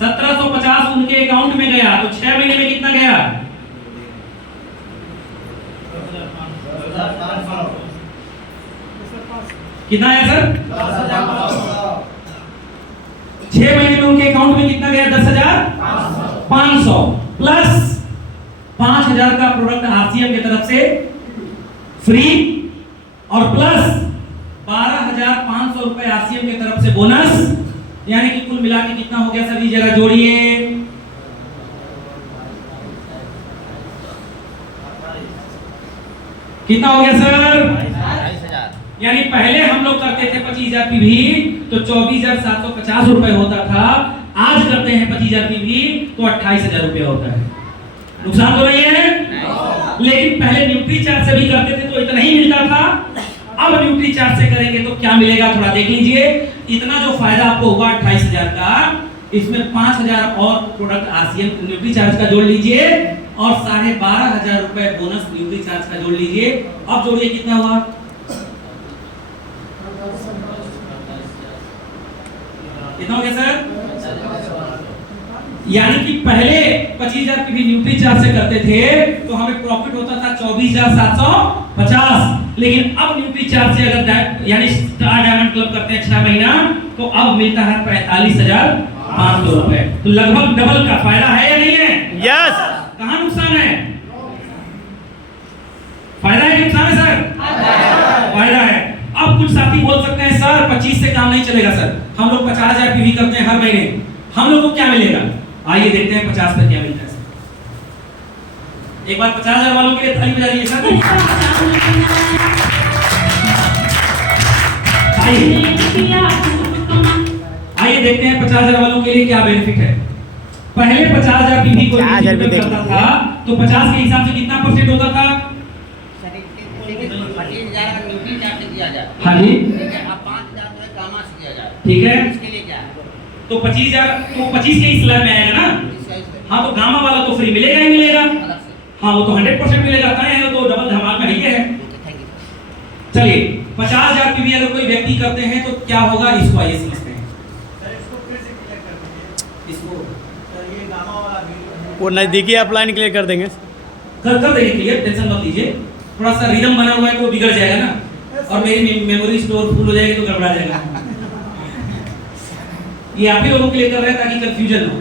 1750 उनके अकाउंट में गया। तो 6 महीने में कितना गया? कितना आया सर? 6 महीने में उनके अकाउंट में कितना गया? 10,500 प्लस 5,000 का प्रोडक्ट आरसीएम की तरफ से फ्री और प्लस 12,500 रुपए आरसीएम की तरफ से बोनस, यानी कि कुल मिला के कितना हो गया सर जी? जरा जोड़िए। कितना हो गया सर? यानी पहले हम लोग करते थे 25,000 पीवी तो 24,750 रुपए होता था, आज करते हैं 25,000 पीवी तो 28,000 रुपए होता है। नुकसान तो नहीं है? लेकिन पहले न्यूट्री चार्ज से भी करते थे तो इतना ही मिलता था, अब न्यूट्री चार्ज से करेंगे तो क्या मिलेगा? थोड़ा देख लीजिए। इतना जो फायदा आपको होगा 28,000 का, इसमें 5,000 और प्रोडक्ट आरसीएम न्यूट्री चार्ज का जोड़ लीजिए और 12,500 रुपए बोनस न्यूट्री चार्ज का जोड़ लीजिए। अब जोड़िए कितना हुआ? कितना हो गया सर? यानी कि पहले 25,000 पीवी न्यूट्री चार्ज से करते थे तो हमें प्रॉफिट होता था 24,750, लेकिन अब न्यूट्री चार्ज से अगर यानी स्टार डायमंड क्लब करते हैं 6 महीना तो अब मिलता है 45,500 रुपए। तो लगभग डबल का फायदा है या नहीं है? यस। कहां नुकसान है? फायदा है कि नुकसान है सर? फायदा है। अब कुछ साथी बोल सकते हैं सर 25 से काम नहीं चलेगा सर, हम लोग 50,000 पीवी करते हैं हर महीने, हम लोग को क्या मिलेगा? आइए देखते हैं 50 पे क्या मिलता है सर। एक बार 50,000 वालों के लिए ताली बजाइए सर। आइए देखते हैं 50,000 वालों के लिए क्या बेनिफिट है। पहले 50,000 पीवी को करता था तो 50 के हिसाब से कितना परसेंट होता था? हाँ जी, ठीक है। तो 25,000 तो 25 के इस स्लैब में आएगा ना? हाँ, तो गामा वाला तो फ्री मिलेगा ही मिलेगा। हाँ, वो तो 100% मिलेगा, है तो डबल धमाल में ही है। चलिए 50,000 पीवी अगर कोई व्यक्ति करते हैं तो क्या होगा, इसको आइए समझते हैं। इसको वो नजदीकी अपलाइन क्लियर कर देंगे। कर देंगे क्लियर, टेंशन मत लीजिए। थोड़ा सा रिदम बना हुआ है तो बिगड़ जाएगा ना, और मेरी मेमोरी स्टोर फुल हो जाएगी तो गड़बड़ा जाएगा। ये आप ही लोगों के लिए कर रहे हैं ताकि कंफ्यूजन हो।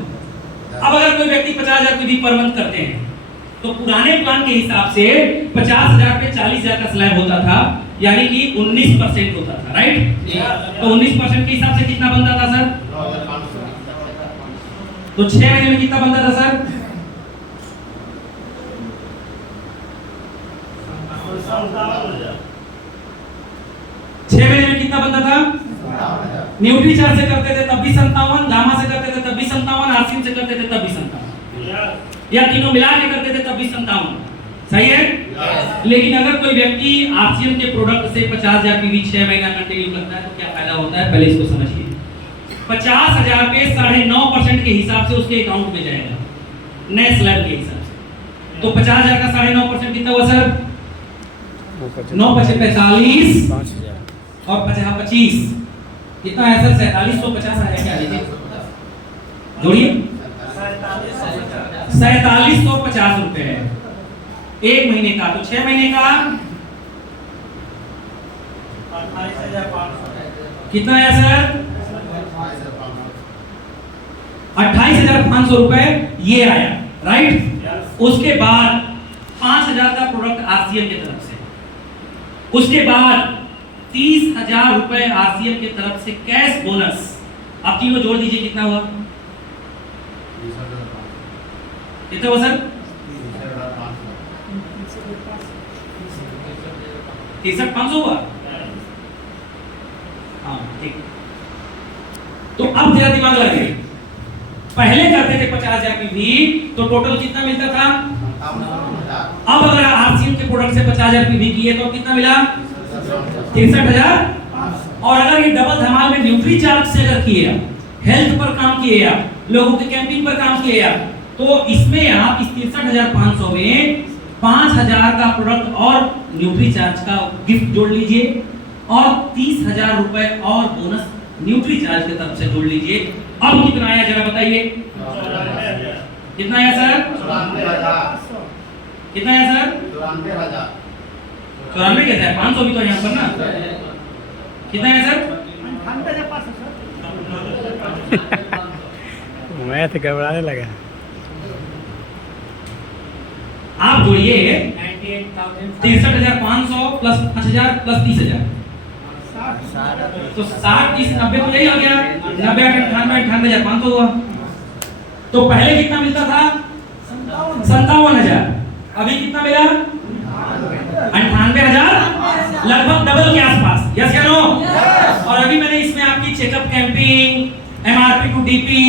अब अगर कोई व्यक्ति 50,000 पीवी पर मंथ करते हैं तो पुराने प्लान के हिसाब से 50,000 पे 40,000 का स्लैब होता था, यानी कि 19% होता था, राइट? तो 19% के हिसाब से कितना बनता था सर? तो 6 महीने में कितना बनता था सर? 6 महीने में कितना बनता था? न्यूट्री चार्ज से करते थे तब भी 57, गामा से करते थे तब भी 57, आरसीएम से करते थे तब भी 57, या तीनों मिला के करते थे तब भी 57। सही है? लेकिन अगर कोई व्यक्ति आरसीएम के प्रोडक्ट से 50,000 पीवी 6 महीना कंटिन्यू करता है तो क्या फायदा होता है, पहले इसको समझिए। 50,000 पे 9.5% के हिसाब से उसके अकाउंट में जाएगा, नए स्लैब के हिसाब से। तो 50,000 का 9.5% कितना हुआ सर? 9 × 45 और 50 कितना है सर? 4750 आया क्या? जोड़िए 4750 रुपए है एक महीने का। तो 6 महीने का कितना है सर? 28,500 रुपए ये आया, राइट? उसके बाद 5,000 का प्रोडक्ट आरसीएम की तरफ से, उसके बाद 30,000 रुपए आरसीएम की तरफ से कैश बोनस। आप तीनों जोड़ दीजिए कितना हुआ? कितना हुआ सर? 63,500 हुआ। हाँ ठीक। तो अब जरा दिमाग लगाइए, पहले करते थे 50,000 पीवी तो टोटल कितना मिलता था? अब अगर आरसीएम के प्रोडक्ट से 50,000 पीवी किए तो कितना मिला? 63,000। और अगर ये डबल धमाल में न्यूट्री चार्ज से अगर किए आप, हेल्थ पर काम किए आप, लोगों के कैंपिंग पर काम किए आप, तो इसमें आप इस 63,500 में 5,000 का प्रोडक्ट और न्यूट्री चार्ज का गिफ्ट जोड़ लीजिए और 30,000 रुपए और बोनस न्यूट्री चार्ज की तरफ से जोड़ लीजिए। अब कितना आया जरा बताइए? कितना आया सर? कितना आया सर? 94 कैसा है? 500 भी तो यहाँ पर ना। कितना है सर? मैं तो घबराने लगा। आप जोड़िए 63,500 प्लस 5,000 प्लस 30,000 तो 60 30 90 तो यही हो गया। 90 98,500 हुआ। तो पहले कितना मिलता था? 57,000। अभी कितना मिला? 98,000, लगभग डबल के आसपास। यस या नो? और अभी मैंने इसमें आपकी checkup camping, MRP to DP,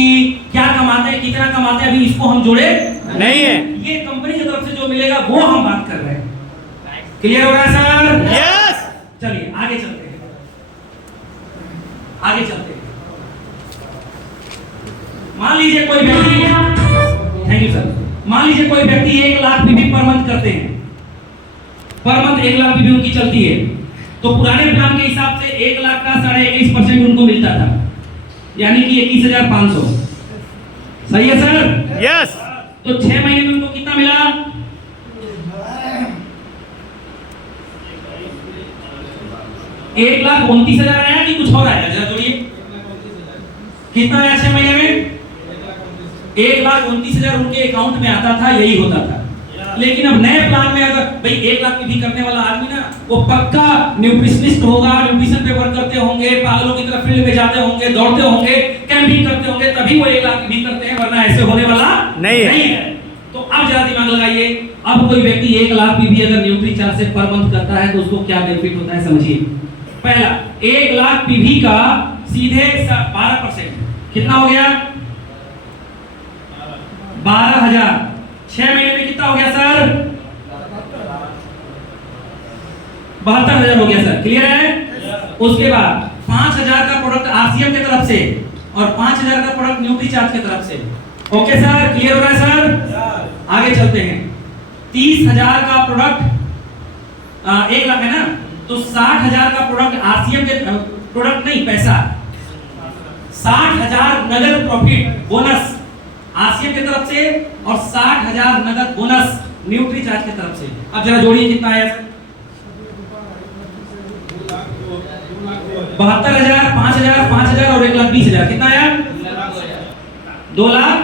क्या कमाते हैं कितना कमाते हैं, अभी इसको हम जोड़े नहीं है। ये कंपनी की तरफ से जो मिलेगा वो हम बात कर रहे हैं। क्लियर हो रहा है सर? यस। चलिए आगे चलते हैं, आगे चलते हैं। मान लीजिए कोई व्यक्ति, थैंक यू सर, मान लीजिए कोई व्यक्ति 1 लाख पीवी पर मंथ करते हैं, पर मंथ 1 लाख पीवी उनकी चलती है। तो पुराने प्लान के हिसाब से 1 लाख का 21.5% उनको मिलता था। यानी कि 21,500। सही है सर? यस। तो 6 महीने में उनको कितना मिला? 1,29,000 आया कि कुछ और आया? जरा जोड़िए, कितना आया 6 महीने में? 1,29,000 उनके अकाउंट में आता था, यही होता था। लेकिन अब नए प्लान में अगर भाई 1 लाख भी करने वाला आदमी ना, वो पक्का न्यूट्रिशनिस्ट होगा, न्यूट्रिशन पे वर्क करते होंगे, पागलों की तरह फील्ड में जाते होंगे, दौड़ते होंगे, कैंपिंग करते होंगे, तभी वो 1 लाख भी करते हैं, वरना ऐसे होने वाला नहीं है। तो अब जरा दिमाग लगाइए, अब कोई व्यक्ति 1 लाख भी अगर न्यूट्री चार्ज से पर मंथ करता है तो उसको क्या बेनिफिट होता है समझिए। पहला, 1 लाख पीवी का सीधे 12%, कितना हो गया? 12,000। 6 महीने में कितना हो गया सर? 72,000 हो गया सर। क्लियर है? उसके बाद 5,000 का प्रोडक्ट आरसीएम की तरफ से और 5,000 का प्रोडक्ट न्यूट्री चार्ज की तरफ से। ओके सर, क्लियर हो रहा है सर? आगे चलते हैं। 30,000 का प्रोडक्ट 1 लाख है ना, तो 60,000 का प्रोडक्ट आरसीएम के प्रोडक्ट नहीं, पैसा 60,000 नगद प्रॉफिट बोनस आरसीएम की तरफ से और 60,000 नगद बोनस न्यूट्री चार्ज की तरफ से। अब जरा जोड़िए कितना आया सर? 72,000, 5,000, 5,000 और 1,20,000, कितना आया? 2 लाख।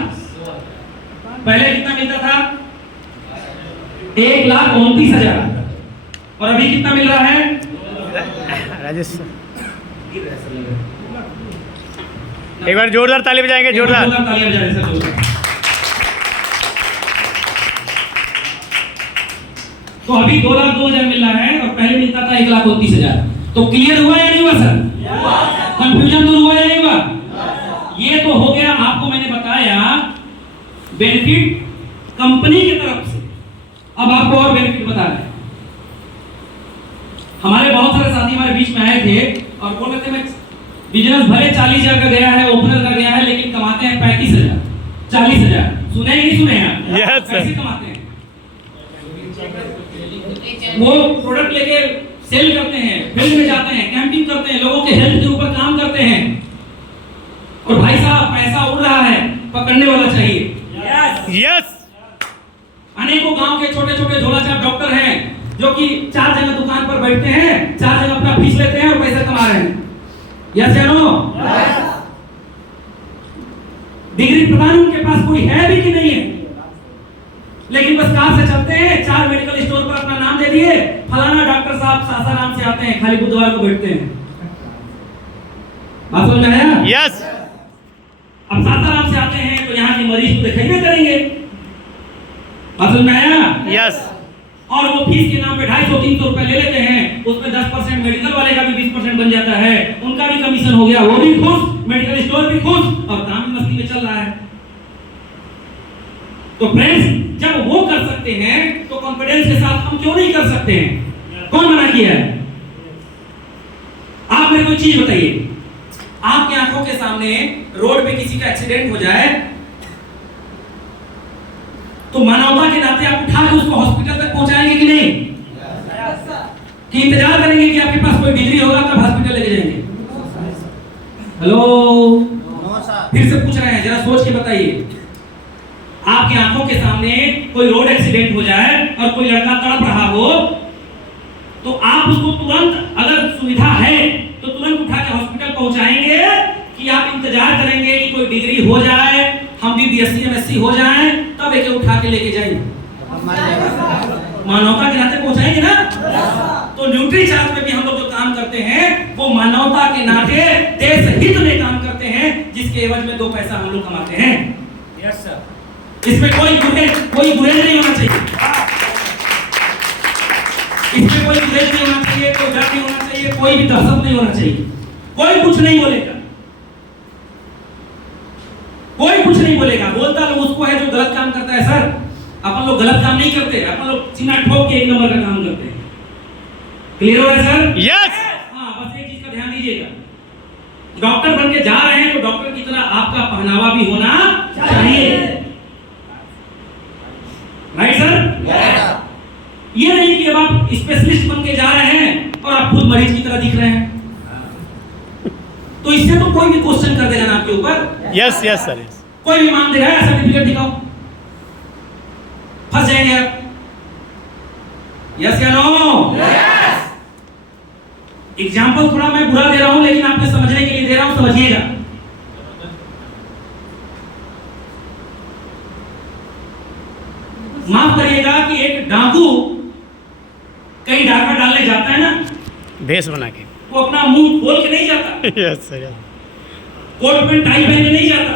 पहले कितना मिलता था? 1,29,000 और अभी कितना मिल रहा है? राजेश एक बार जोरदार ताली बजाएंगे, जोरदार ताली बजाएंगे सर, जोरदार। तो अभी 2,02,000 मिल रहा है और पहले मिलता था 1,29,000। तो क्लियर हुआ या नहीं हुआ सर? कंफ्यूजन दूर हुआ या नहीं हुआ? ये तो हो गया, आपको मैंने बताया बेनिफिट कंपनी की तरफ से। अब आपको और बेनिफिट बता रहे हैं। हमारे बहुत सारे साथी हमारे बीच में आए थे और बोल रहे थे मैं बिजनेस भले 40,000 का गया है, ओपनर का गया है, लेकिन कमाते हैं 35,000, 40,000। सुने ही नहीं सुने हैं? Yes, sir. कैसे कमाते हैं? वो प्रोडक्ट लेके सेल करते हैं, फील्ड में जाते हैं, कैंपिंग करते हैं, लोगों के हेल्थ के ऊपर काम करते हैं। और भाई साहब पैसा उड़ रहा है, पकड़ने वाला चाहिए। यस। अनेकों गांव के छोटे छोटे झोलाछाप डॉक्टर हैं जो कि 4 जगह दुकान पर बैठते हैं, 4 जगह अपना फीस लेते हैं और पैसा कमा रहे हैं। यस या नो? डिग्री प्रदान उनके पास कोई है भी कि नहीं है, लेकिन बस कार से चलते हैं, 4 मेडिकल स्टोर पर अपना नाम दे दिए, फलाना डॉक्टर साहब सासाराम से आते हैं, खाली बुधवार को बैठते हैं। बात समझ में आया? यस। अब सासाराम से आते हैं तो यहाँ के मरीज को दिखाई करेंगे। बात समझ में आया? यस। और वो फीस के नाम पे 250-300 रुपए ले लेते हैं, उसमें 10% मेडिकल वाले का भी 20% बन जाता है, उनका भी कमीशन हो गया, वो भी खुश, मेडिकल स्टोर भी खुश और काम भी मस्ती में चल रहा है। तो फ्रेंड्स, जब वो कर सकते हैं तो कॉन्फिडेंस के साथ हम क्यों नहीं कर सकते हैं? कौन मना किया है? आप मेरे को चीज बताइए, आपकी आंखों के सामने रोड पे किसी का एक्सीडेंट हो जाए तो मानवता के नाते आप उठा के उसको हॉस्पिटल तक पहुंचाएंगे कि नहीं? कि इंतजार करेंगे कि आपके पास कोई डिग्री होगा तब हॉस्पिटल लेके जाएंगे? हेलो, फिर से पूछ रहे हैं, जरा सोच के बताइए। आपकी आंखों के सामने कोई रोड एक्सीडेंट हो जाए और कोई लड़का तड़प रहा हो तो आप उसको तुरंत, अगर सुविधा है तो तुरंत उठा के हॉस्पिटल पहुंचाएंगे कि आप इंतजार करेंगे कि कोई डिग्री हो जाए, हम भी बीएससी एमएससी हो जाए तब एक उठा के लेके जाएंगे? मानवता के नाते पहुंचाएंगे ना? तो न्यूट्री चार्ज में भी हम लोग जो काम करते हैं वो मानवता के नाते देश हित में काम करते हैं, जिसके एवज में 2 पैसा हम लोग कमाते हैं। Yes sir. इसमें कोई गुरेज नहीं होना चाहिए, इसमें कोई गुरेज नहीं होना चाहिए, कोई डर नहीं होना चाहिए, कोई भी दहशत नहीं होना चाहिए। कोई कुछ नहीं बोलेगा, कोई कुछ नहीं बोलेगा। बोलता लोग उसको है जो गलत काम करता है। सर, अपन लोग गलत काम नहीं करते, अपन लोग सीना ठोक के 1 नंबर का काम करते हैं। क्लियर हो रहा है सर? यस। हाँ, बस एक चीज का ध्यान दीजिएगा, डॉक्टर बन के जा रहे हैं तो डॉक्टर की तरह आपका पहनावा भी होना चाहिए। Right sir? ये नहीं कि अब आप स्पेशलिस्ट बन के जा रहे हैं और आप खुद मरीज की तरह दिख रहे हैं, तो इससे तो कोई भी क्वेश्चन कर देगा ना आपके के ऊपर? Yes yes sir yes. कोई भी मांग देगा सर्टिफिकेट दिखाओ, फंस जाएंगे आप। यस या नो? यस। एग्जाम्पल थोड़ा मैं बुरा दे रहा हूं, लेकिन आपके समझने के लिए दे रहा हूं, समझिएगा। माफ करिएगा कि एक डाकू कहीं डाका डालने जाता है ना, भेस बना के। वो अपना मुंह खोल के नहीं जाता, yes sir yes. Coat pant tie पहन के नहीं जाता,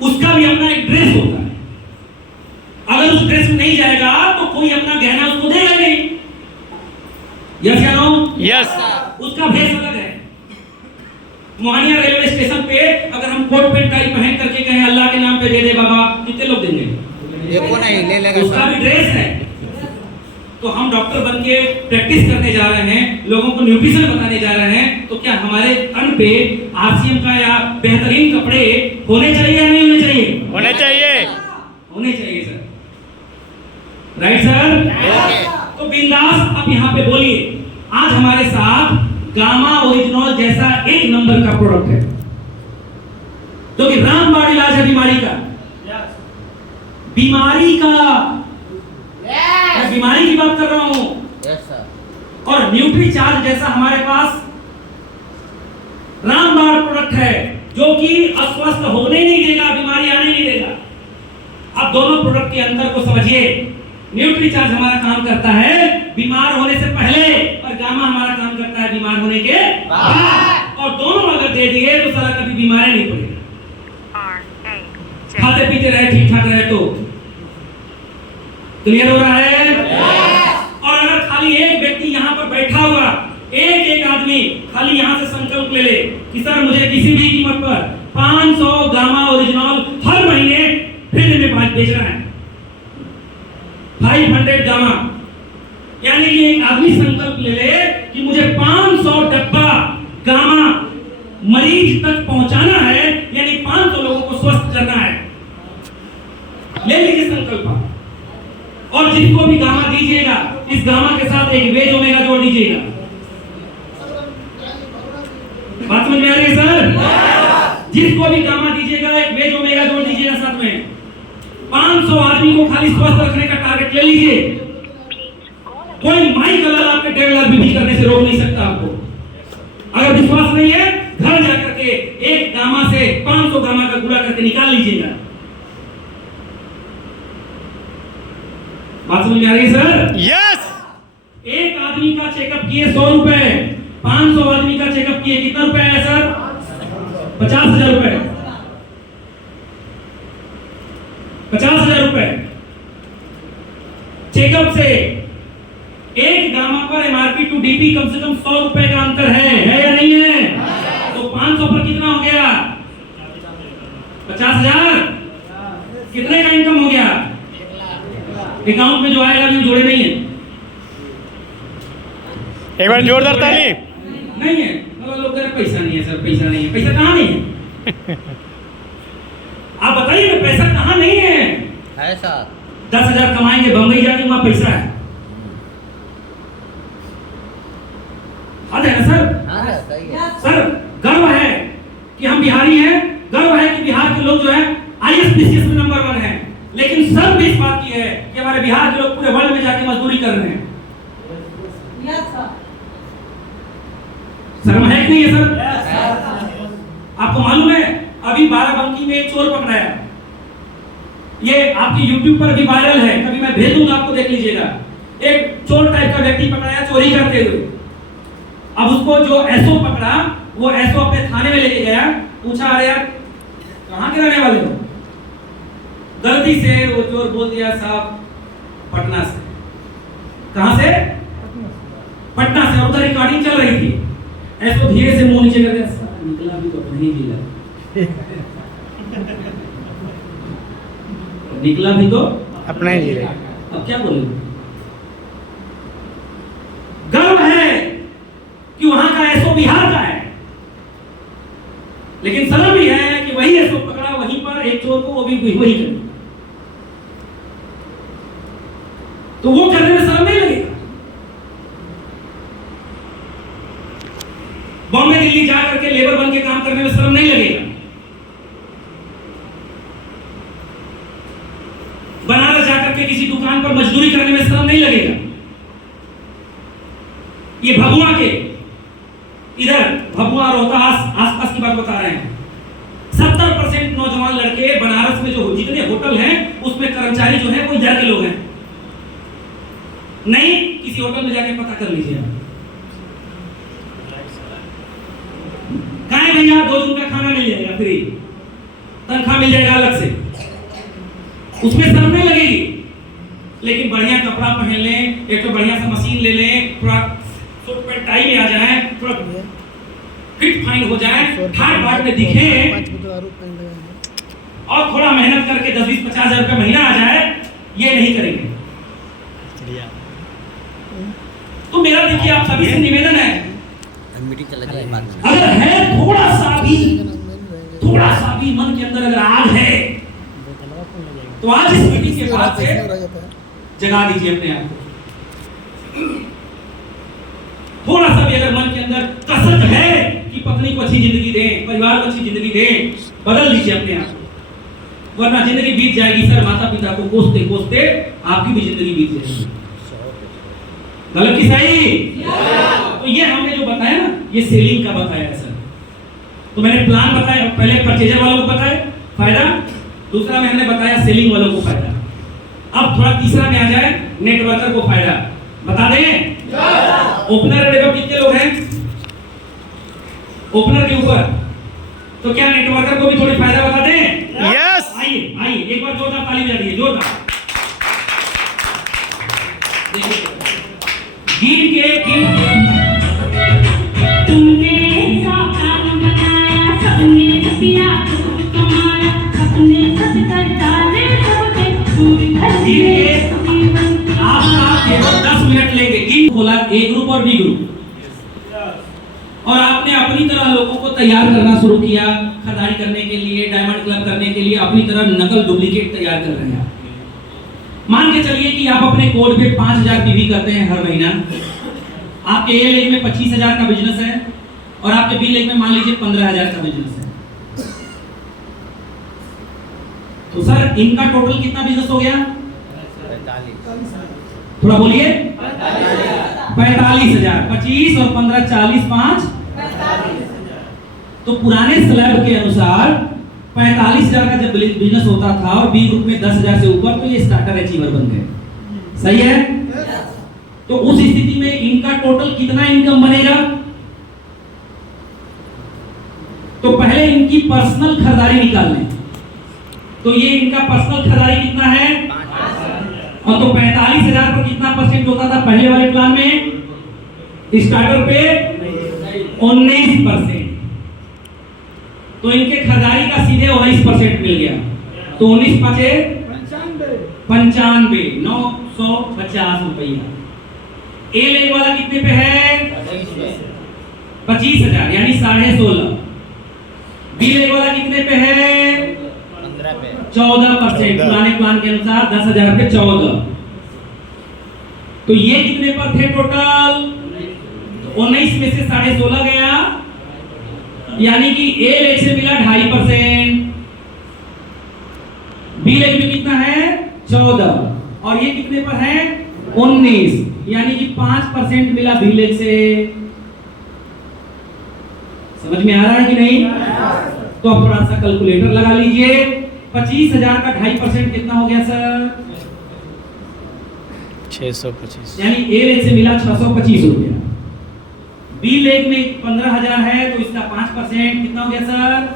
उसका भी अपना एक ड्रेस होता है। अगर उस ड्रेस में नहीं जाएगा तो कोई अपना गहना उसको देगा नहीं। यस या नो? यस। उसका भेष अलग है। मोहानिया रेलवे स्टेशन पे अगर हम कोट पैंट टाई पहन करके कहें अल्लाह के नाम पे दे दे बाबा, कितने लोग देंगे? देखो नहीं ले लेगा, उसका भी ड्रेस है। तो हम डॉक्टर बन के प्रैक्टिस करने जा रहे हैं, लोगों को न्यूट्रिशन बताने जा रहे हैं, तो क्या हमारे तन पे आरसीएम का या बेहतरीन कपड़े होने चाहिए या नहीं होने चाहिए? होने चाहिए। होने चाहिए सर। Right sir? तो बिंदास आप यहाँ पे बोलिए। आज हमारे साथ गामा ओरिजिनल जैसा एक नंबर का प्रोडक्ट है, जो कि रामबाण इलाज है बीमारी का। बीमारी का, मैं बीमारी की बात कर रहा हूं। और न्यूट्री चार्ज जैसा हमारे पास रामबाण प्रोडक्ट है, जो कि अस्वस्थ होने नहीं देगा, बीमारी आने नहीं देगा। अब दोनों प्रोडक्ट के अंतर को समझिए। न्यूट्री चार्ज हमारा काम करता है बीमार होने से पहले, और गामा हमारा काम करता है बीमार होने के बाद। और दोनों अगर दे दिए तो साला कभी बीमारी नहीं पड़ेगा। खाते पीते रहे, ठीक ठाक रहे तो। क्लियर हो रहा है? और अगर खाली एक व्यक्ति यहाँ पर बैठा हुआ, एक आदमी खाली यहाँ से संकल्प ले ले कि सर मुझे किसी भी कीमत पर 500 गामा ओरिजिनल हर महीने फ्री में बेचना है, 500 गामा, यानी कि एक आदमी संकल्प ले ले कि मुझे 500 डब्बा गामा मरीज तक पहुंचाना है, यानी 500 लोगों को स्वस्थ करना है। ले लीजिए संकल्प। और जिसको भी गामा दीजिएगा, इस गामा के साथ एक वेज ओमेगा जोड़ दीजिएगा। बात समझ में आ रही है सर? जिसको भी गामा दीजिएगा, एक वेज ओमेगा जोड़ दीजिएगा साथ में। 500 आदमी को खाली स्वस्थ रखने का टारगेट ले लीजिए। कोई माई कलर आपके 1.5 लाख बीबी करने से रोक नहीं सकता आपको। अगर विश्वास नहीं है, घर जाकर के एक गामा से 500 गामा का गुणा करके निकाल लीजिएगा। बात समझ में आ रही है सर? यस। एक आदमी का चेकअप किए 100 रुपए, 500 आदमी का चेकअप किए कितना रुपए है सर? 50,000 रुपए। 50,000 रुपए चेकअप से। एक गामा पर एमआरपी टू डीपी कम से कम 100 रुपए का अंतर है या नहीं है? तो 500 पर कितना हो गया? 50,000। कितने का इनकम हो गया? अकाउंट में जो आएगा अभी जोड़े नहीं है। एक बार जोरदार ताली। नहीं है, मतलब लोग कह रहे पैसा नहीं है सर, पैसा नहीं है। पैसा कहाँ नहीं है? आप बताइए ना, पैसा कहाँ नहीं है? है सर। 10,000 कमाएंगे बंबई जाके, वहां पैसा है। हाँ है ना सर? हाँ सही है सर गर्व है कि हम बिहारी हैं, गर्व है कि बिहार के लोग जो है आईएसपीसीएस में नंबर 1 है। लेकिन शर्म इस बात की है कि हमारे बिहार के लोग पूरे वर्ल्ड में जाके मजदूरी कर रहे हैं। शर्म है कि नहीं है सर? आपको मालूम है अभी बाराबंकी में एक चोर पकड़ाया, ये आपकी YouTube पर भी वायरल है, कभी मैं भेज दूंगा आपको, देख लीजिएगा। एक चोर टाइप का व्यक्ति पकड़ाया चोरी करते हुए। अब उसको जो एसओ पकड़ा, वो एसओ अपने थाने में लेके गया, पूछा अरे यार कहाँ के रहने वाले हो? गलती से वो चोर बोल दिया साहब पटना से। कहां से? पटना से। और उधर रिकॉर्डिंग चल रही थी। ऐसो धीरे से मुंह नीचे कर दिया, निकला भी तो नहीं जिला। निकला भी तो अपना ही जिले। अब क्या बोले? गर्व है कि वहां का एसओ बिहार का है, लेकिन शर्म भी है कि वही एसओ पकड़ा वहीं पर एक चोर को, वो भी वही कर। तो वो करने में शर्म नहीं लगेगा? बॉम्बे दिल्ली जा करके लेबर बन के काम करने में शर्म नहीं लगेगा? किसी दुकान पर मजदूरी करने में श्रम नहीं लगेगा। ये भभुआ के इधर भभुआ रोहतास आसपास की बात बता रहे हैं। 70% नौजवान लड़के बनारस में जो जितने होटल हैं उसमें कर्मचारी जो है वो इधर के लोग हैं। नहीं, किसी होटल में जाके पता कर लीजिए। कहाँ है भैया, 2 दिन का खाना मिल जाएगा फ्री, तनख्वाह मिल जाएगा अलग से, उसमें शर्म नहीं लगेगी। लेकिन बढ़िया कपड़ा पहन लें, एक तो बढ़िया सा मशीन ले लें, थोड़ा सूट पैंट टाई में आ जाए, थोड़ा फिट फाइन हो जाए, ठाट बाट में दिखे और थोड़ा मेहनत करके 10-20-50 हजार रुपये महीना आ जाए, ये नहीं करेंगे। तो मेरा देखिए आप सभी से निवेदन है, अगर है थोड़ा सा भी मन के अंदर अगर आग है तो आज इस मीटिंग के बाद से जगा दीजिए अपने आप को। थोड़ा सा भी अगर मन के अंदर कसक है कि पत्नी को अच्छी जिंदगी दें, परिवार को अच्छी जिंदगी दें, बदल लीजिए अपने आप को, वरना जिंदगी बीत जाएगी सर, माता पिता को कोसते कोसते आपकी भी जिंदगी बीत जाएगी। गलत की सही? तो ये हमने जो बताया ना, ये सेलिंग का बताया है सर। तो मैंने प्लान बताया, पहले परचेजर वालों को बताया फायदा, दूसरा में हमने बताया सेलिंग वालों को फायदा। अब थोड़ा तीसरा में आ जाए, नेटवर्कर को फायदा बता दें। ओपनर देखो कितने लोग हैं ओपनर के ऊपर, तो क्या नेटवर्कर को भी थोड़ी फायदा बता दें? यस। आइए आइए एक बार जोरदार ताली बजा दीजिए, जोरदार। गिन के तुमने साकार बनाया, सबने रुपया कमाया, अपने सच कर डाले सबके पूरी आप केवल 10 मिनट लेंगे। गिन खोला ए ग्रुप और बी ग्रुप, और आपने अपनी तरह लोगों को तैयार करना शुरू किया खरीदारी करने के लिए, डायमंड क्लब करने के लिए अपनी तरह नकल डुप्लीकेट तैयार कर रहे हैं। मान के चलिए कि आप अपने कोड पे 5000 पीवी करते हैं हर महीना, आपके ए लेग में 25,000 का बिजनेस है और आपके बी लेग में मान लीजिए 15,000 का बिजनेस है, तो सर इनका टोटल कितना बिजनेस हो गया? 45। थोड़ा बोलिए। 45,000, 25 और 15, 40, 5 तो पुराने स्लैब के अनुसार 45,000 का जब बिजनेस होता था और बी ग्रुप में 10,000 से ऊपर, तो ये स्टार्टर अचीवर बन गए। सही है? तो उस स्थिति में इनका टोटल कितना इनकम बनेगा? तो पहले इनकी पर्सनल खरीदारी निकाल लें, तो ये इनका पर्सनल खरीदारी कितना है? और तो 45,000 पर कितना परसेंट होता था पहले वाले प्लान में? स्टार्टर पे 19%, तो इनके खरीदारी का सीधे 19% मिल गया, तो 19 बचे 95, 950 रुपया। ए लेग वाला कितने पे है? 25,000 यानी 16.5। बी लेग वाला कितने पे है? 15 पे 14%, पुराने प्लान के अनुसार 10,000 पे 14। तो ये कितने पर थे टोटल? 19 में से 16.5 गया, यानी कि ए लेग से मिला 2.5%, बी लेग में कितना है? 14, और ये कितने पर है? 19, यानी कि 5% मिला बी लेग से। समझ में आ रहा है कि नहीं? तो अब थोड़ा सा कैलकुलेटर लगा लीजिए। 25,000 का 2.5% कितना हो गया सर? 625। यानी ए लेग से मिला 625 रुपया। बी लेग में 15,000 है, तो इसका 5% कितना हो गया सर?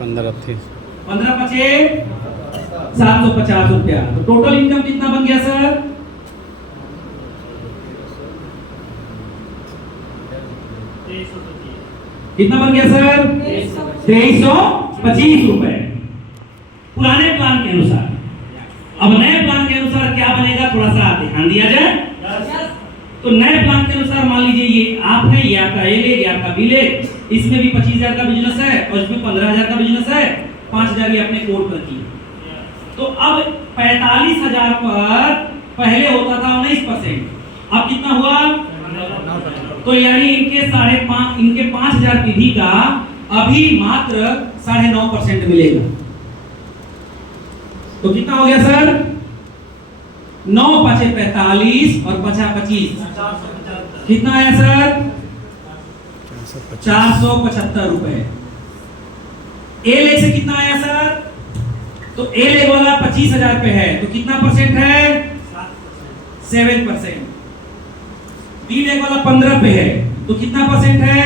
15 थे। 15 बचे 750 रुपया। तो टोटल इनकम कितना बन गया सर? कितना बन गया सर? 2325 रुपए पुराने प्लान के अनुसार। अब नए प्लान के अनुसार क्या बनेगा, थोड़ा सा ध्यान दिया जाए। तो नए प्लान के अनुसार मान लीजिए ये आप है, ये आपका ए लेग, ये आपका बी लेग, इसमें भी 25,000 का बिजनेस है और इसमें 15,000 का बिजनेस है, 5,000 ये अपने कोड पर की। तो अब 45,000 पर पहले होता था 19%, अब कितना हुआ? तो यानी इनके 5,000 पीवी का अभी मात्र 9.5% मिलेगा। तो कितना हो गया सर? 9 पाँचे 45 और 5 25, कितना आया सर? 475 रुपए। ए लेग से कितना आया सर? तो ए लेग वाला 25,000 पे है, तो कितना परसेंट है? 7%। बी लेग वाला 15 पे है, तो कितना परसेंट है?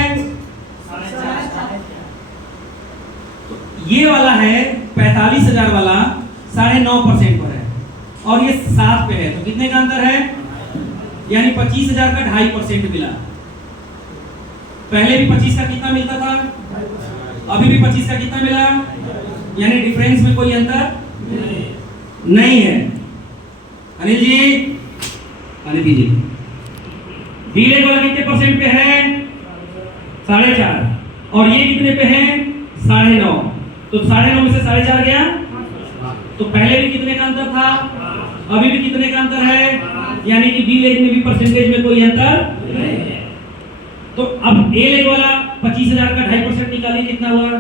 तो ये वाला है 45,000 वाला 9.5% पर है, और ये 7 पे है, तो कितने का अंतर है? यानी 25,000 का 2.5% मिला। पहले भी 25 का कितना मिलता था, अभी भी 25 का कितना मिला, यानी डिफरेंस में कोई अंतर नहीं है। अनिल जी, अनिल जी, बी लेग वाला कितने परसेंट पे है? 4.5, और ये कितने पे है? 9.5, तो 9.5 में से 4.5 गया, तो पहले भी कितने का अंतर था, अभी भी कितने का अंतर है, यानी कि बी लेग में भी परसेंटेज में कोई अंतर नहीं है। तो अब ए लेग वाला 25,000 का 2.5% निकालिए, कितना हुआ?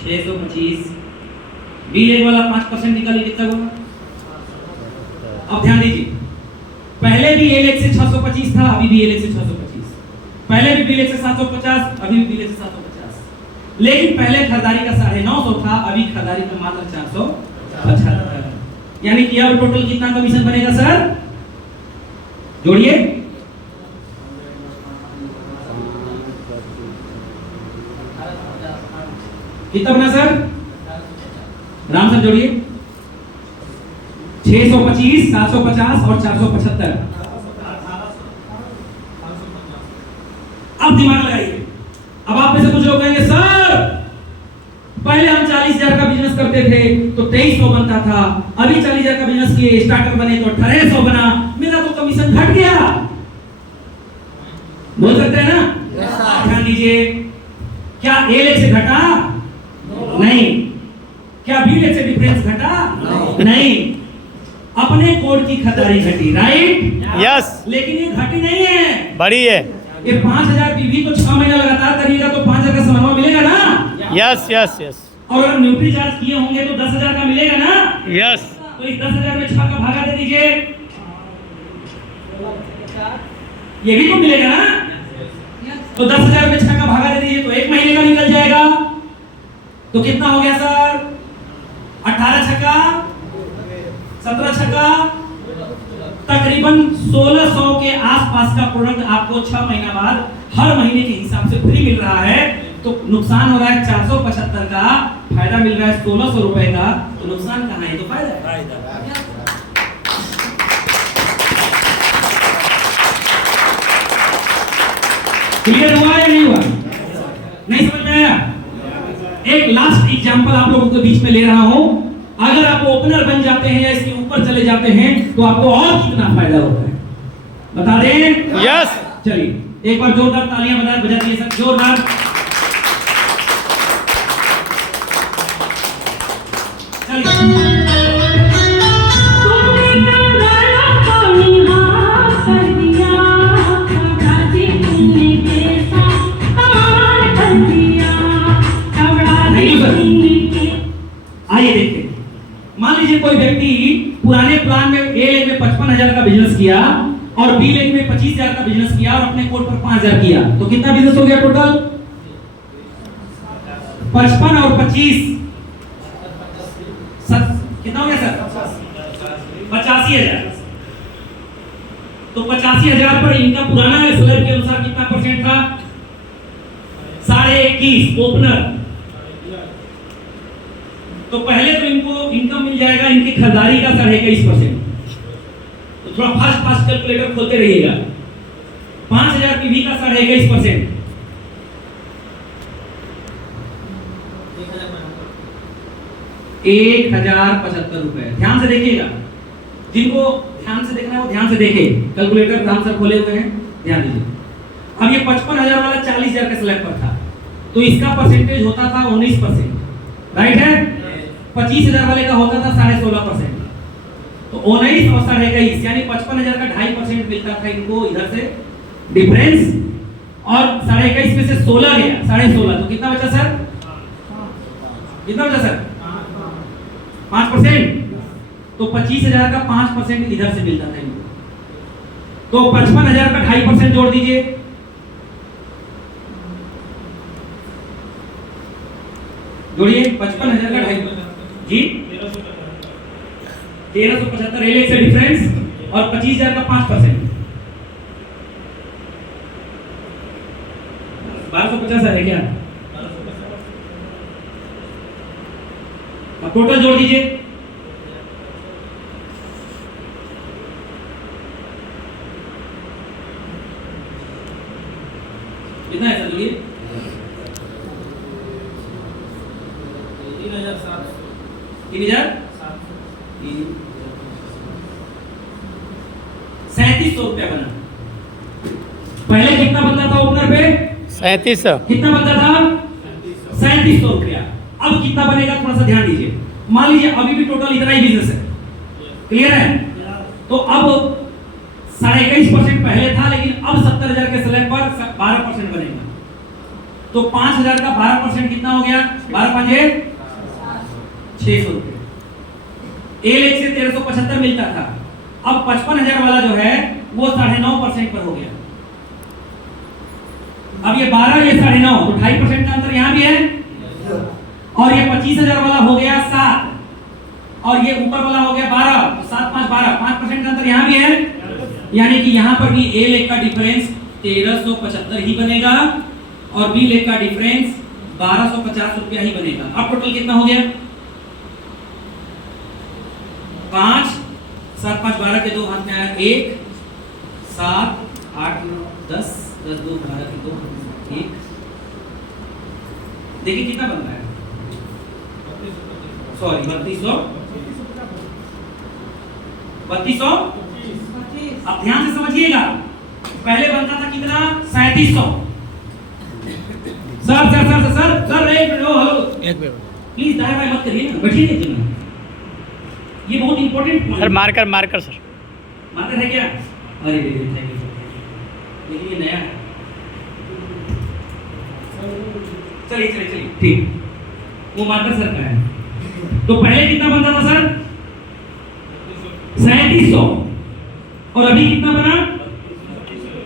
625। बी लेग वाला 5% निकालिए, कितना हुआ? अब ध्यान दीजिए, पहले भी ए लेग से 625 था, अभी भी ए लेग से 625, पहले भी बी लेग से 750, अभी भी बी लेग से 750, लेकिन पहले खरीदारी का 950 था, अभी खरीदारी का मात्र 475, यानी कि अब टोटल कितना कमीशन बनेगा सर? जोड़िए, कितना बना सर? राम सर जोड़िए, 625, 750 और 475। अब दिमाग लगाइए। अब आप में से कुछ लोग कहेंगे सर पहले हम 40,000 का बिजनेस करते थे तो 2300 बनता था, अभी 40,000 का बिजनेस किए, स्टार्टर बने तो 1800 बना, मेरा तो कमीशन घट गया। बोल सकते हैं ना? ध्यान दीजिए, क्या ए लेग से घटा? नहीं। क्या बी लेग से डिफरेंस घटा? नहीं। अपने कोड की खरीदारी घटी, राइट? यस। लेकिन ये घटी नहीं है, बड़ी है। ये 5,000 की भी तो 6 महीना लगातार करिएगा तो 5,000 का सामान मिलेगा ना? यस यस यस और अगर न्यूट्री चार्ज किए होंगे तो 10,000 का मिलेगा ना? यस। तो इस 10,000 में 6 का भागा दे दीजिए, ये भी तो मिलेगा ना? तो 10,000 में 6 का भागा दे दीजिए तो 1 महीने का निकल जाएगा। तो कितना हो गया सर? 18 छक्का 17 छक्का, तकरीबन 1600 के आसपास का प्रोडक्ट आपको 6 महीना बाद हर महीने के हिसाब से फ्री मिल रहा है। तो नुकसान हो रहा है 475 का, फायदा मिल रहा है 1600 रुपए का, तो नुकसान कहाँ है? तो फायदा है। क्लियर हुआ या नहीं हुआ? नहीं समझ में आया? एक लास्ट एग्जांपल आप लोगों के बीच में ले रहा हूं। अगर आप ओपनर बन जाते हैं या इसके ऊपर चले जाते हैं तो आपको और कितना फायदा होता है बता दें? यस। चलिए एक बार जोरदार तालियां बजा दीजिए सब, जोरदार। चलिए आइए देखते हैं। मान लीजिए कोई व्यक्ति पुराने प्लान में ए लेग में 55,000 का बिजनेस किया और बी लेग में 25,000 का बिजनेस किया और अपने कोड पर 5,000 किया, तो कितना बिजनेस हो गया टोटल? 55 और 25 कितना हो गया सर? 85,000। तो 85,000 पर इनका पुराना स्लैब के अनुसार कितना परसेंट था? 21.5 ओपनर। तो पहले तो इनको इनकम मिल जाएगा इनकी खरीदारी का 21.5%। तो थोड़ा फास्ट कैलकुलेटर खोलते रहिएगा। 5,000 की भी का 21.5%, 1,075 रुपए। ध्यान से देखिएगा, जिनको ध्यान से देखना है वो ध्यान से देखे। कैलकुलेटर राम सर खोले हुए हैं, ध्यान दीजिए। अब ये 55,000 वाला 40,000 के स्लैब पर था, तो इसका परसेंटेज होता था 19%, राइट है? 25,000 वाले का होता था 16.5%। तो 19 और 21.5 यानी 55,000 का 2.5% मिलता था इनको इधर से डिफरेंस, और 21.5 में से 16 गया 16.5, तो कितना बचा सर? कितना बचा सर? 5%। तो 25,000 का 5% इधर से मिलता था इनको। तो 55,000 का 2.5% जोड़ दीजिए, जोड़िए 55,000 का 2.5% जी 1375 रेलवे से डिफरेंस और 25,000 का 5%, 1250 है क्या? अब टोटल जोड़ दीजिए, कितना है सर? जोड़िए 3,700 रुपया बना। पहले कितना बनता था ओपनर पे? 3700। कितना बनता था? 3,700 रुपया। अब कितना बनेगा थोड़ा सा ध्यान दीजिए। मान लीजिए अभी भी टोटल इतना ही बिजनेस है, क्लियर है? तो अब 21.5% पहले था, लेकिन अब 70,000 के स्लैब पर 12% बनेगा। तो 5,000 का 12% कितना हो गया? 12 600 रुपये। A1 से 1375 मिलता था, अब 55,000 वाला जो है वो 9.5% पर हो गया। अब ये 12 ये 9.5, तो 2.5% का अंतर यहाँ भी है, और ये 25,000 वाला हो गया 7, और ये ऊपर वाला हो गया 12, 7 5 12, 5% का अंतर यहाँ भी है, यानी कि यहाँ पर भी A1 का डिफरेंस 1375 ही बनेगा और B1 का डिफरेंस 1250 रुपया ही बनेगा। अब टोटल कितना हो गया? 5 7 5 12 के 2 हाथ में आया 1 7 8 9 10 10 2 12 के 2 1। देखिए कितना बन रहा है, सॉरी 3200। अब ध्यान से समझिएगा, पहले बनता था कितना? 3700। Sir sir sir sir sir एक मिनट, हेलो प्लीज दाएं मत करिए ना, बैठिए एक जगह। ये बहुत important sir marker sir. Marker है क्या? अरे थैंक यू, लेकिन ये नया है। चलिए ठीक, वो मार्कर सर का है। तो पहले कितना बनता था सर? 3700, और अभी कितना बना?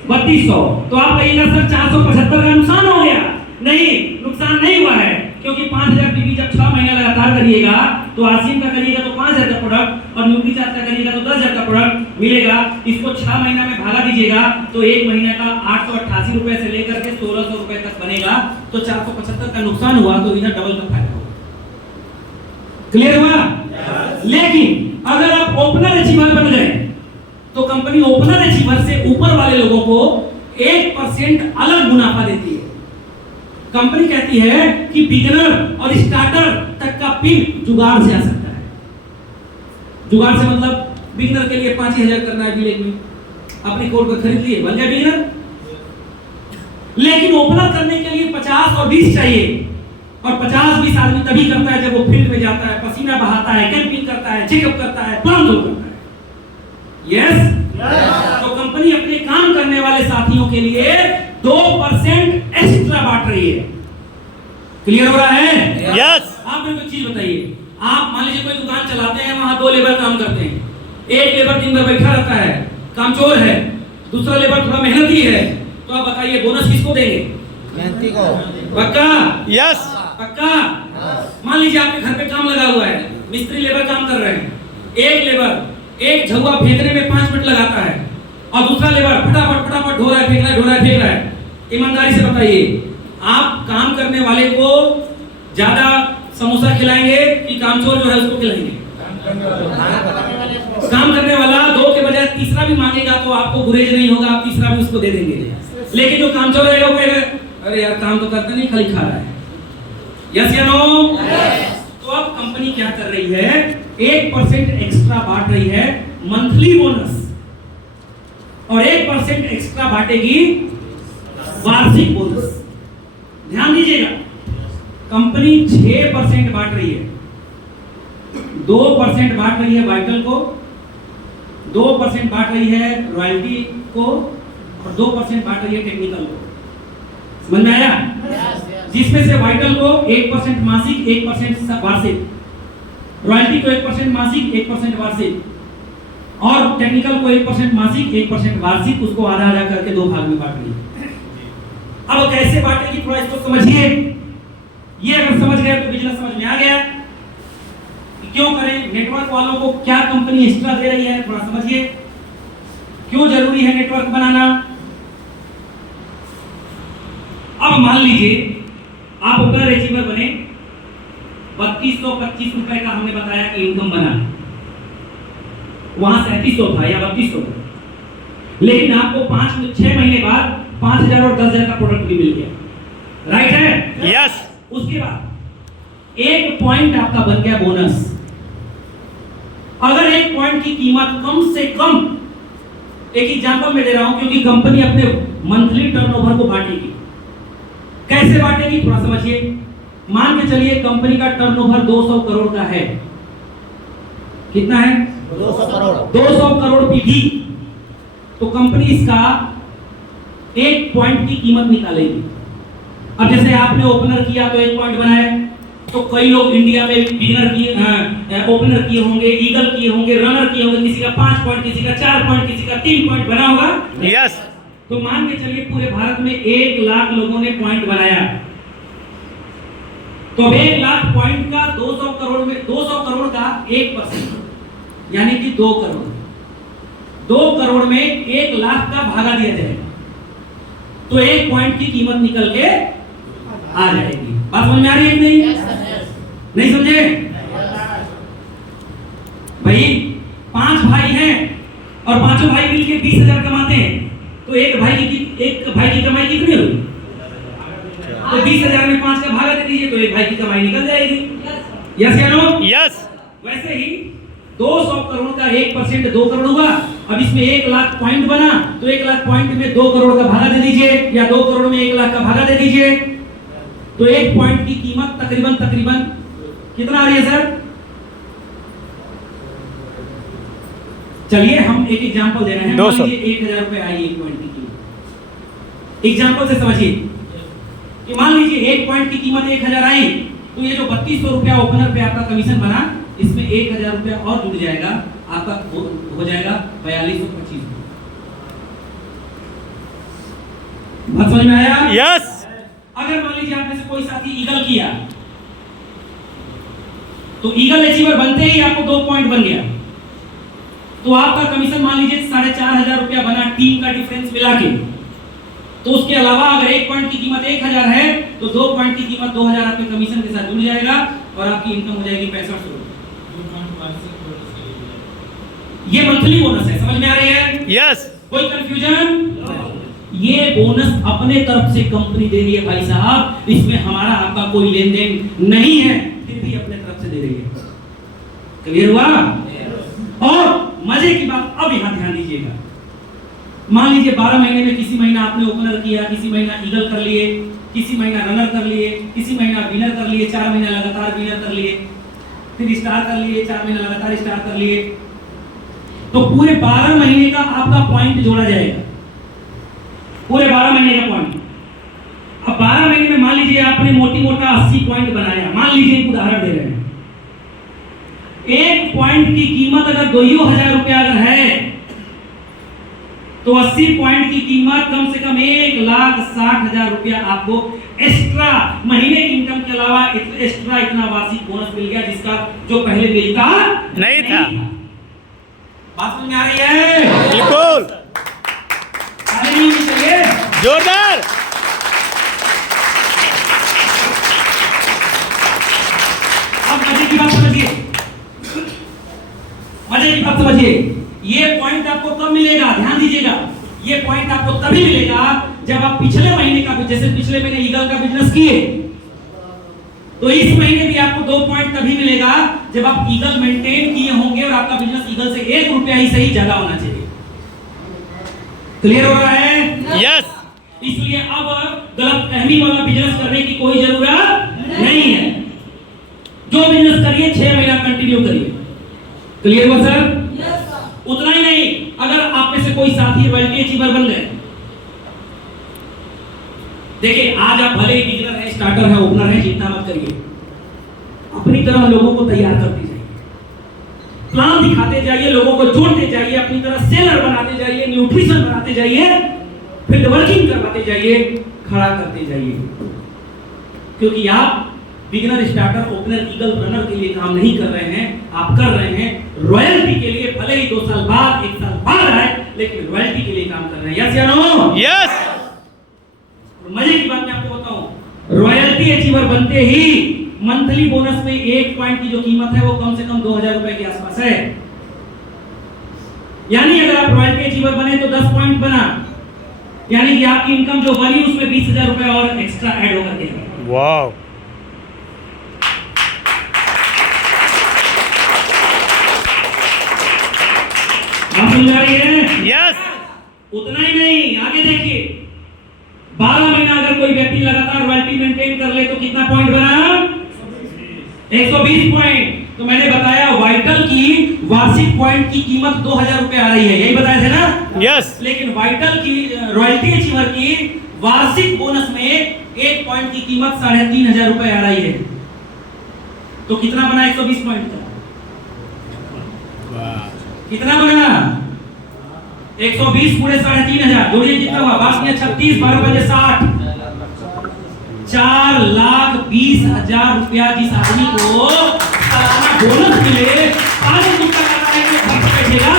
3200। तो आप कहिएगा सर 475 का नुकसान हो गया। नहीं, नुकसान नहीं हुआ है, क्योंकि 5,000 पीवी जब 6 महीना लगातार करिएगा तो आसिम का करिएगा तो 5,000 का प्रोडक्ट, और न्यूट्री चार्ज का करिएगा तो 10,000 का प्रोडक्ट मिलेगा। इसको 6 महीना में भागा दीजिएगा तो एक महीने का 888 रुपए से लेकर के 1,600 रुपए तक बनेगा। तो 475 का नुकसान हुआ तो इधर डबल का फायदा होगा। क्लियर हुआ? लेकिन अगर आप ओपनर अचीवर बन गए तो कंपनी ओपनर अचीवर से ऊपर वाले लोगों को 1% अलग मुनाफा देती है। कंपनी कहती है कि बिगिनर और स्टार्टर तक का पिन जुगाड़ से आ सकता है। जुगाड़ से मतलब बिगिनर के लिए 5,000 करना है बिल में, अपने कोड को खरीद लिए, बन गया बिगिनर। लेकिन ओपनर करने के लिए 50 और 20 चाहिए, और 50-20 आदमी तभी करता है जब वो फील्ड में जाता है, पसीना बहाता है, कैंपिंग करता है, चेकअप करता है, प्लान तो करता है। यस? तो कंपनी अपने काम करने वाले साथियों के लिए 2% एक्स्ट्रा बांट रही है। क्लियर हो रहा है? यस। आप मेरे को चीज बताइए, आप मान लीजिए कोई दुकान चलाते हैं, वहां 2 लेबर काम करते हैं। एक लेबर दिन भर बैठा रहता है, कामचोर है, दूसरा लेबर थोड़ा मेहनती है, तो आप बताइए बोनस किसको देंगे? मेहनती को। पक्का? यस। पक्का? मान लीजिए आपके घर पे काम लगा हुआ है, मिस्त्री लेबर काम कर रहे हैं, एक लेबर एक झुआ फेंकने में 5 मिनट लगाता है, और दूसरा लेबर फटाफट ढो रहा है, फेंक रहा है। ईमानदारी से बताइए, आप काम करने वाले को ज्यादा समोसा खिलाएंगे कि कामचोर जो है उसको खिलाएंगे? काम करने वाला 2 के बजाय तीसरा भी मांगेगा तो आपको गुरेज नहीं होगा, आप तीसरा भी उसको दे देंगे। लेकिन जो कामचोर रहेगा वो कहेगा अरे यार काम तो करता नहीं, खाली खा रहा है। यस या नो? तो अब कंपनी क्या कर रही है? 1% एक्स्ट्रा बांट रही है मंथली बोनस, और 1% एक्स्ट्रा बांटेगी वार्षिक बोनस। ध्यान दीजिएगा, कंपनी 6% बांट रही है, 2% बांट रही है वाइटल को, 2% बांट रही है रॉयल्टी को, और 2% बांट रही है टेक्निकल को। समझ में आया? जिसमें से वाइटल को 1% मासिक, 1% वार्षिक। रॉयल्टी को 1% मासिक, 1% वार्षिक, और टेक्निकल को 1% मासिक, 1% वार्षिक, उसको आधा आधा करके 2 भाग में बांट लिया। अब कैसे बांटेगी थोड़ा इसको समझिए। ये अगर समझ गए तो बिजनेस समझ में आ गया। क्यों करें, नेटवर्क वालों को क्या कंपनी एक्स्ट्रा दे रही है, थोड़ा समझिए। क्यों जरूरी है नेटवर्क बनाना। अब मान लीजिए आप ओपनर अचीवर बने, 3225 रुपए का हमने बताया कि इनकम बना, वहां 3700 था या 3200 था, लेकिन आपको 5-6 महीने बाद 5000 और 10000 का प्रोडक्ट भी मिल गया, राइट है? यस। उसके बाद 1 पॉइंट आपका बन गया बोनस। अगर 1 पॉइंट की कीमत कम से कम, एक एग्जांपल मैं दे रहा हूं क्योंकि कंपनी अपने मंथली टर्नओवर को बांटेगी। कैसे बांटेगी थोड़ा समझिए। मान के चलिए कंपनी का टर्नओवर 200 करोड़ का है। कितना है? 200 करोड़। 200 करोड़ पीवी। तो कंपनी इसका 1 पॉइंट की कीमत निकालेगी। अब जैसे आपने ओपनर किया तो 1 पॉइंट बनाए, तो कई लोग इंडिया में बिगिनर किए, ओपनर किए होंगे, ईगल किए होंगे, रनर किए होंगे, किसी का 5 पॉइंट, किसी का 4 पॉइंट, किसी का 3 पॉइंट बना होगा। यस। तो मान के चलिए पूरे भारत में 1 लाख लोगों ने पॉइंट बनाया। तो अब 1 लाख पॉइंट का 200 करोड़ में 200 करोड़ का 1% यानी कि 2 करोड़। 2 करोड़ में 1 लाख का भागा दिया जाएगा तो 1 पॉइंट की कीमत निकल के आ जाएगी। बात समझ में आ रही है कि नहीं? नहीं समझे भाई? 5 भाई हैं और पांचों भाई मिलके 20,000 कमाते हैं, तो एक भाई की कमाई कितनी होगी? तो 20,000 में 5 का भागा दे दीजिए तो एक भाई की कमाई निकल जाएगी। यस या नो? यस। वैसे ही 200 करोड़ का 1% 2 करोड़ हुआ। अब इसमें 1 लाख पॉइंट बना तो 1 लाख पॉइंट में 2 करोड़ का भागा दे दीजिए, या 2 करोड़ में 1 लाख का भागा दे दीजिए, तो 1 पॉइंट की कीमत तकरीबन कितना आ रही है सर? चलिए हम एक एग्जांपल दे रहे हैं। 200। 1000 रुपए आई 1 पॉइंट की कीमत। एग्जांपल से समझिए कि मान लीजिए 1 पॉइंट की कीमत 1000 आई, तो ये जो 3200 रुपया ओपनर पे आपका कमीशन बना, इसमें 1000 रुपया और जुड़ जाएगा, आपका हो जाएगा 4225। बात समझ में आया? यस। अगर मान लीजिए आप में से कोई साथी ईगल किया, तो ईगल अचीवर बनते ही आपको 2 पॉइंट बन गया, तो आपका कमीशन मान लीजिए 4500 रुपया बना टीम का डिफरेंस मिला के। तो उसके अलावा अगर 1 पॉइंट की कीमत 1000 है तो 2 पॉइंट की कीमत 2000 आपके कमीशन के साथ जुड़ जाएगा और आपकी इनकम हो जाएगी 6500। ये मंथली बोनस है, समझ में आ रही है? यस। कोई कंफ्यूजन? ये बोनस अपने तरफ से कंपनी दे रही है भाई साहब, इसमें हमारा आपका कोई लेन देन नहीं है, फिर भी अपने तरफ से दे रही है। क्लियर हुआ? और मजे की बात अब यहां ध्यान दीजिएगा। मान लीजिए 12 महीने में किसी महीना आपने ओपनर किया, किसी महीना ईगल कर लिए, किसी महीना रनर कर लिए, किसी महीना विनर कर लिए, 4 महीना लगातार विनर कर लिए, फिर स्टार कर लिए, 4 महीना लगातार स्टार कर लिए, तो पूरे 12 महीने का आपका पॉइंट जोड़ा जाएगा। पूरे 12 महीने का पॉइंट। अब 12 महीने में मान लीजिए आपने मोटी मोटा 80 पॉइंट बनाया। मान लीजिए एक उदाहरण दे रहे हैं, 1 पॉइंट की कीमत अगर 2000 रुपया अगर है तो 80 पॉइंट की कीमत कम से कम 1,60,000 रुपया आपको एक्स्ट्रा महीने की इनकम के अलावा एक्स्ट्रा इतना वार्षिक बोनस मिल गया, जिसका जो पहले मिलता नहीं था। बात समझ में आ रही है? बिल्कुल। जोरदार। अब मजे की बात समझिए, मजे की बात समझिए। ये पॉइंट आपको कब मिलेगा? ध्यान दीजिएगा। ये पॉइंट आपको तभी मिलेगा जब आप पिछले महीने का, जैसे पिछले महीने ईगल का बिजनेस किए, तो इस महीने भी आपको 2 पॉइंट तभी मिलेगा जब आप ईगल मेंटेन किए होंगे और आपका बिजनेस ईगल से 1 रुपया ही सही ज्यादा होना चाहिए। क्लियर हो रहा है? यस। इसलिए अब गलतफहमी वाला बिजनेस करने की कोई जरूरत नहीं है। जो बिजनेस करिए 6 महीना कंटिन्यू करिए। क्लियर हुआ सर? उतना ही नहीं, अगर आप में से कोई साथी रॉयल्टी अचीवर बन गए, देखिए आज आप भले ही बिगिनर है, स्टार्टर है, ओपनर है, चिंता मत करिए, अपनी तरह लोगों को तैयार करते जाइए। प्लान दिखाते जाइए, लोगों को जोड़ते जाइए, अपनी तरह सेलर बनाते जाइए, न्यूट्रिशन बनाते जाइए, फील्ड वर्किंग करवाते जाइए, खड़ा करते जाइए। क्योंकि आप beginner, starter, opener, eagle, runner के लिए काम नहीं कर रहे हैं, आप कर रहे हैं रॉयल्टी के लिए। भले ही 2 साल बाद, 1 साल बाद आए, लेकिन रॉयल्टी के लिए काम कर रहे हैं। यस या नो? यस। मजे की बात मैं आपको बताऊं, रॉयल्टी अचीवर बनते ही मंथली बोनस में 1 पॉइंट की जो कीमत है वो कम से कम 2000 रुपए के आसपास है। यानी अगर आप रॉयल्टी अचीवर बने तो 10 पॉइंट बना, यानी कि आपकी इनकम जो बनी उसमें 20,000 रुपए और एक्स्ट्रा ऐड होकर के। वाह। आप समझ आ रही है? यस। उतना ही नहीं, आगे देखिए, 12 महीना अगर कोई व्यक्ति लगातार रॉयल्टी मेंटेन कर ले तो कितना पॉइंट बना? 120 पॉइंट। तो मैंने बताया वाइटल की वार्षिक पॉइंट की कीमत 2000 रुपए आ रही है, यही बताया थे ना? यस। लेकिन वाइटल की रॉयल्टी अचीवर की वार्षिक बोनस में 1 पॉइंट की कीमत 3500 रुपए आ रही है। तो कितना बना 120 पॉइंट का? कितना बना? 120 पूरे 3500 जोड़िए, कितना हुआ? 36, 12 बजे 60, 4,20,000 रुपया जिस आदमी को सालाना बोनस मिले, आगे कुत्ता करना है कि घर पे बैठेगा।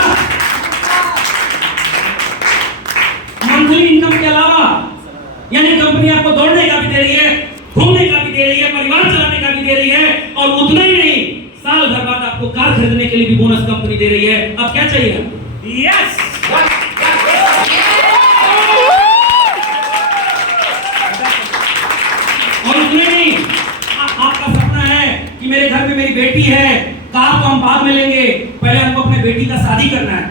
मंथली इनकम के अलावा, यानी कंपनी आपको दौड़ने का भी दे रही है, घूमने का भी दे रही है, परिवार चलाने का भी दे रही है, और उतना ही नहीं, साल भर बाद आपको कार खरीदने के लिए भी बोनस कंपनी दे रही है। अब क्या चाहिए? यस। और उतने नहीं, आपका सपना है कि मेरे घर में मेरी बेटी है, कार तो हम बाद में लेंगे, पहले हमको अपने बेटी का शादी करना है।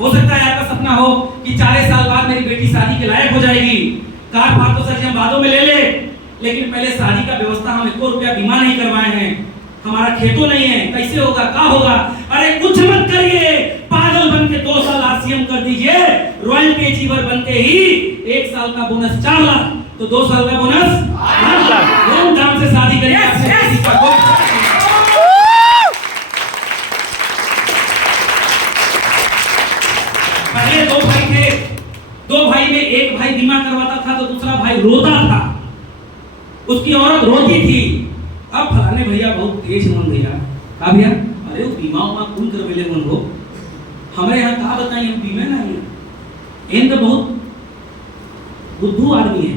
हो सकता है आपका सपना हो कि 4 साल बाद मेरी बेटी शादी के लायक हो जाएगी, कार फार तो सर हम बादों में ले ले, लेकिन पहले शादी का व्यवस्था हम 1 रुपया बीमा नहीं करवाए हैं, हमारा खेतों नहीं है, कैसे होगा, क्या होगा? अरे कुछ मत करिए, पागल बन के 2 साल आरसीएम कर दीजिए, रॉयल्टी अचीवर बनते ही 1 साल का बोनस 4 लाख, तो 2 साल का बोनस 8 लाख। धूमधाम से शादी करिए। पहले 2 भाई थे, 2 भाई में एक भाई बीमा करवाता था तो दूसरा भाई रोता था, उसकी औरत रोती थी। अब फलाने भैया बहुत तेज मन भैया, का भैया? अरे वो बीमा उमा कौन करवेले मन हो, हमारे यहाँ कहा बताइए, हम बीमा नहीं इन तो बहुत बुद्धू आदमी है,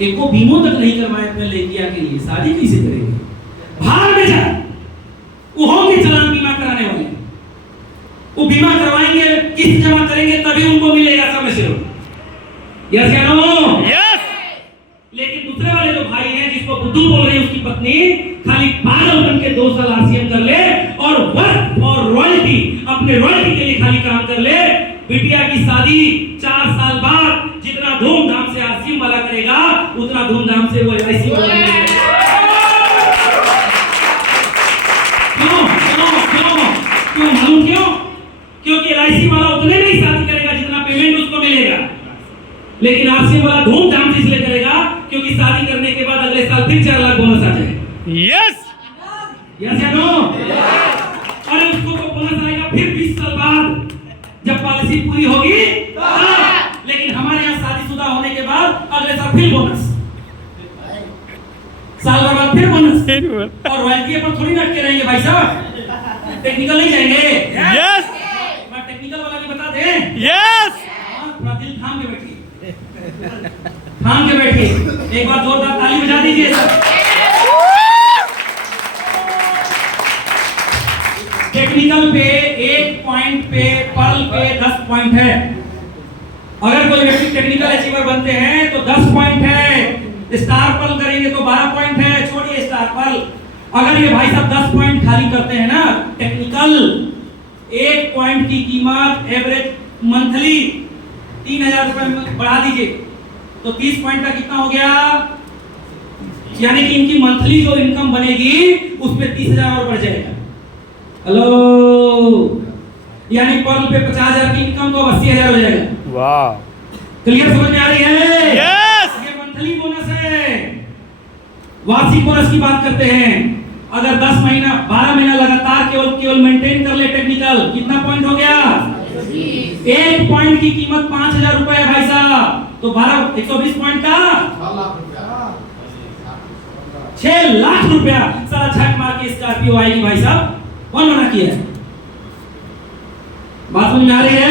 एको बीमो तक नहीं करवाए अपने लड़किया के लिए, शादी कैसे करेंगे? भाग में जा, वो होंगे चालान बीमा कराने वाले, वो बीमा करवाएंगे, किस्त जमा करेंगे तभी उनको मिलेगा, समय से। यस या नो? यस। लेकिन दूसरे वाले जो भाई हैं जिसको बुद्धू बोल रही है उसकी पत्नी, खाली पागल बन के 2 साल आरसीएम कर ले और वर्क फॉर रॉयल्टी, अपने रॉयल्टी के लिए खाली काम कर ले, बिटिया की शादी 4 साल बाद जितना धूमधाम से आरसीएम वाला करेगा उतना धूमधाम से वो एलआईसी वाला करेगा। क्यों मालूम क्यों? क्योंकि एलआईसी वाला उतने में ही शादी करेगा जितना पेमेंट उसको मिलेगा, लेकिन आरसीएम वाला धूमधाम से इसलिए करेगा क्योंकि शादी करने के बाद अगले साल फिर 4 लाख बोनस आ जाए। यस। यस या नो? अरे उसको तो बोनस आएगा फिर 20 साल बाद जब पॉलिसी पूरी होगी, लेकिन हमारे यहाँ शादीशुदा होने के बाद अगले साल फिर बोनस, साल भर बाद फिर बोनस। और रॉयल्टी पर थोड़ी लटके रहेंगे भाई साहब, टेक्निकल नहीं जाएंगे। यस। मैं टेक्निकल वाला भी बता दें। यस। थोड़ा दिल थाम के बैठिए, थाम के बैठिए, एक बार जोरदार ताली बजा दीजिए सर। टेक्निकल पे 1 पॉइंट पे, पर्ल पे 10 पॉइंट है। अगर कोई व्यक्ति टेक्निकल अचीवर बनते हैं तो 10 पॉइंट है, स्टार पर्ल करेंगे तो 12 पॉइंट है, छोड़िए स्टार पर्ल। अगर ये भाई साहब 10 पॉइंट खाली करते हैं ना टेक्निकल, 1 पॉइंट की कीमत एवरेज मंथली 3000 रुपए बढ़ा दीजिए तो 30 पॉइंट का कितना हो गया? यानी कि इनकी मंथली जो इनकम बनेगी उसमें 30,000 और बढ़ जाएगा। हेलो, यानी पर्ल पे 50,000 की इनकम तो 80,000 हो जाएगा। वाह। क्लियर समझ में आ रही है? यस। ये मंथली बोनस है। वार्षिक बोनस की बात करते हैं, अगर 10 महीना 12 महीना लगातार केवल मेंटेन कर ले टेक्निकल, कितना पॉइंट हो गया? एक पॉइंट की कीमत 5,000 रुपए है भाई साहब। तो 12 120 पॉइंट का 6 लाख रुपया। सारा झक मार के स्कॉर्पियो आएगी भाई साहब। कौन मना किया है? बात समझ में आ रही है?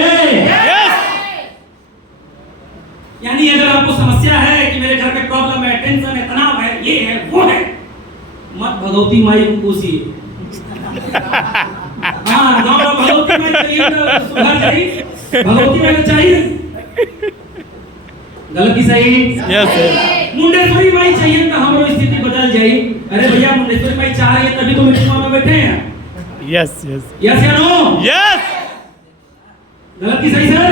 यानी अगर आपको समस्या है कि मेरे घर में प्रॉब्लम है, टेंशन है, तनाव है, ये है वो है, मत भगवती माई को कोसिए। हाँ, गाँव में भगवती माई चाहिए तो सुधार चाहिए, भगवती माई चाहिए। गलत की सही? मुंडेश्वरी माई चाहिए तो हमारी स्थिति बदल जाए। अरे भैया, मुंडेश्वरी माई चाह रही है तभी तो मीटिंग में बैठे हैं। यस यस यस या नो? यस। गलत की सही सर?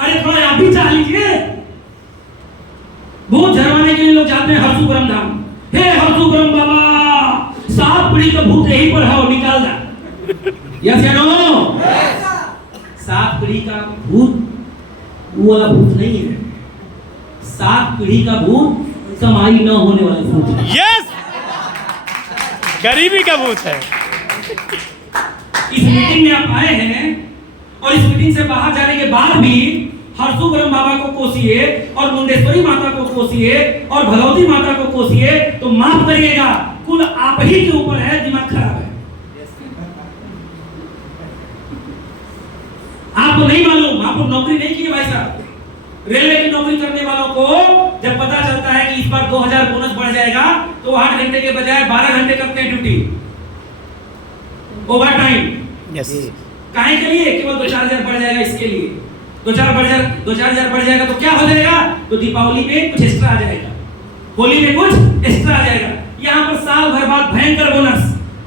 अरे थोड़ा आप भी चाह लीजिए। भूत झरवाने के लिए लोग जाते हैं हरसुपुरम धाम। हे हरसुपुरम बाबा, 7 पीढ़ी का भूत यहीं पर है, निकाल जा। यस या नो? 7 पीढ़ी का भूत वो वाला भूत नहीं है। 7 पीढ़ी का भूत कमाई न होने वाला भूत है। यस, गरीबी का भूत है। इस मीटिंग में आप आए हैं और इस मीटिंग से बाहर जाने के बाद भी हरसुब्रह्म बाबा को कोसिए और मुंडेश्वरी माता को कोसिए और भगवती माता को कोसिए तो माफ करिएगा, कुल आप ही के ऊपर है, दिमाग खराब है। आपको नहीं मालूम, आपको नौकरी नहीं की है भाई साहब। रेलवे की नौकरी करने वालों को जब पता चलता है कि इस बार 2000 बोनस बढ़ जाएगा तो 8 घंटे के बजाय 12 घंटे करते हैं ड्यूटी, ओवर टाइम। यस। काहे के लिए? केवल 2-4 हजार बढ़ जाएगा इसके लिए। 2-4 हजार बढ़ जाएगा तो क्या हो जाएगा? तो दीपावली में कुछ एक्स्ट्रा आ जाएगा, होली में कुछ एक्स्ट्रा आ जाएगा। यहाँ पर साल भर बाद भयंकर बोनस,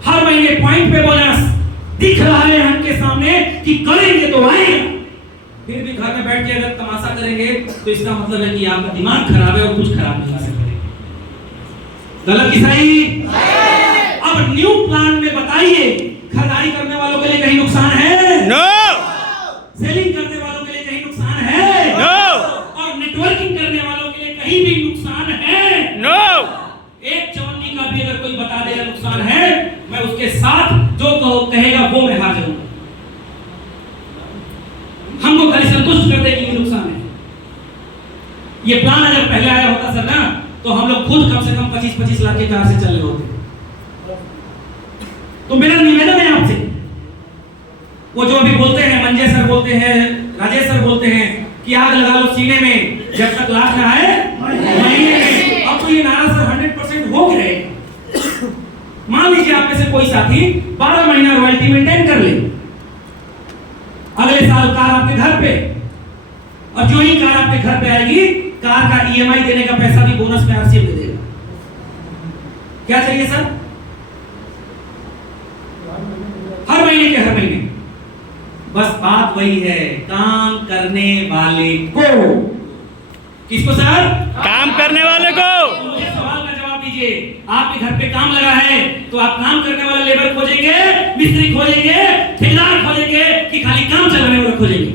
हर महीने पॉइंट पे बोनस दिख रहा है हमके सामने कि करेंगे तो आएगा। फिर भी घर में बैठ के अगर तमाशा करेंगे तो इसका मतलब है कि आपका दिमाग खराब है और कुछ खराब नहीं कर सकते। गलत की सही? अब न्यू प्लान में बताइए, खरीदारी करने वालों के लिए कहीं नुकसान है? नो। सेलिंग करने वालों के लिए कहीं नुकसान है? नो। और नेटवर्किंग करने वालों के लिए कहीं भी नुकसान है? नो। एक चवन्नी का भी अगर कोई बता देगा नुकसान है, मैं उसके साथ जो कहेगा वो मैं हाजिर हूं। हमको खाली संतुष्ट कर दे कि ये नुकसान है। ये प्लान अगर पहले आया होता सर ना, तो हम लोग खुद कम से कम 25-25 लाख के कार से चल रहे होते। तो मेरा निवेदन है आपसे, वो जो अभी बोलते हैं, मंजे सर बोलते हैं, राजेश सर बोलते हैं कि आग लगा लो सीने में जब तक लाख ना आए महीने में। अब तो ये नारा सर 100% हो गए। मान लीजिए आप में से कोई साथी 12 महीना रॉयल्टी मेंटेन कर ले, अगले साल कार आपके घर पे, और जो ही कार आपके घर पे आएगी, कार का ईएमआई देने का पैसा भी बोनस में आरसीएम दे देगा। क्या चाहिए सर? हर महीने के हर महीने। बस बात वही है, काम करने वाले को। किसको सर? काम करने वाले को। तो मुझे सवाल का जवाब दीजिए, आपके घर पे काम लगा है तो आप काम करने वाला लेबर खोजेंगे, मिस्त्री खोजेंगे, ठेकेदार खोजेंगे कि खाली काम चलाने वाला खोजेंगे?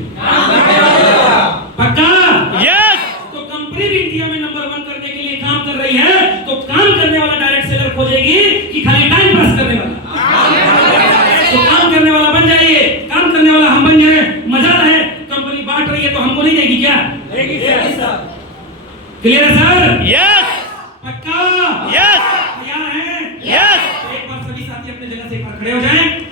पक्का? यस। तो कंपनी भी इंडिया में नंबर 1 करने के लिए काम कर रही है, तो काम करने वाला डायरेक्ट सेलर खोजेगी कि खाली टाइम पास करने वाला? तो काम करने वाला बन जाइए, काम करने वाला हम बन जाए, मजा रहे। कंपनी बांट रही है तो हमको नहीं देगी क्या? देगी सर। क्लियर है सर? यस। पक्का? यस। तैयार हैं? यस। एक बार सभी साथी अपने जगह से एक बार खड़े हो जाएं।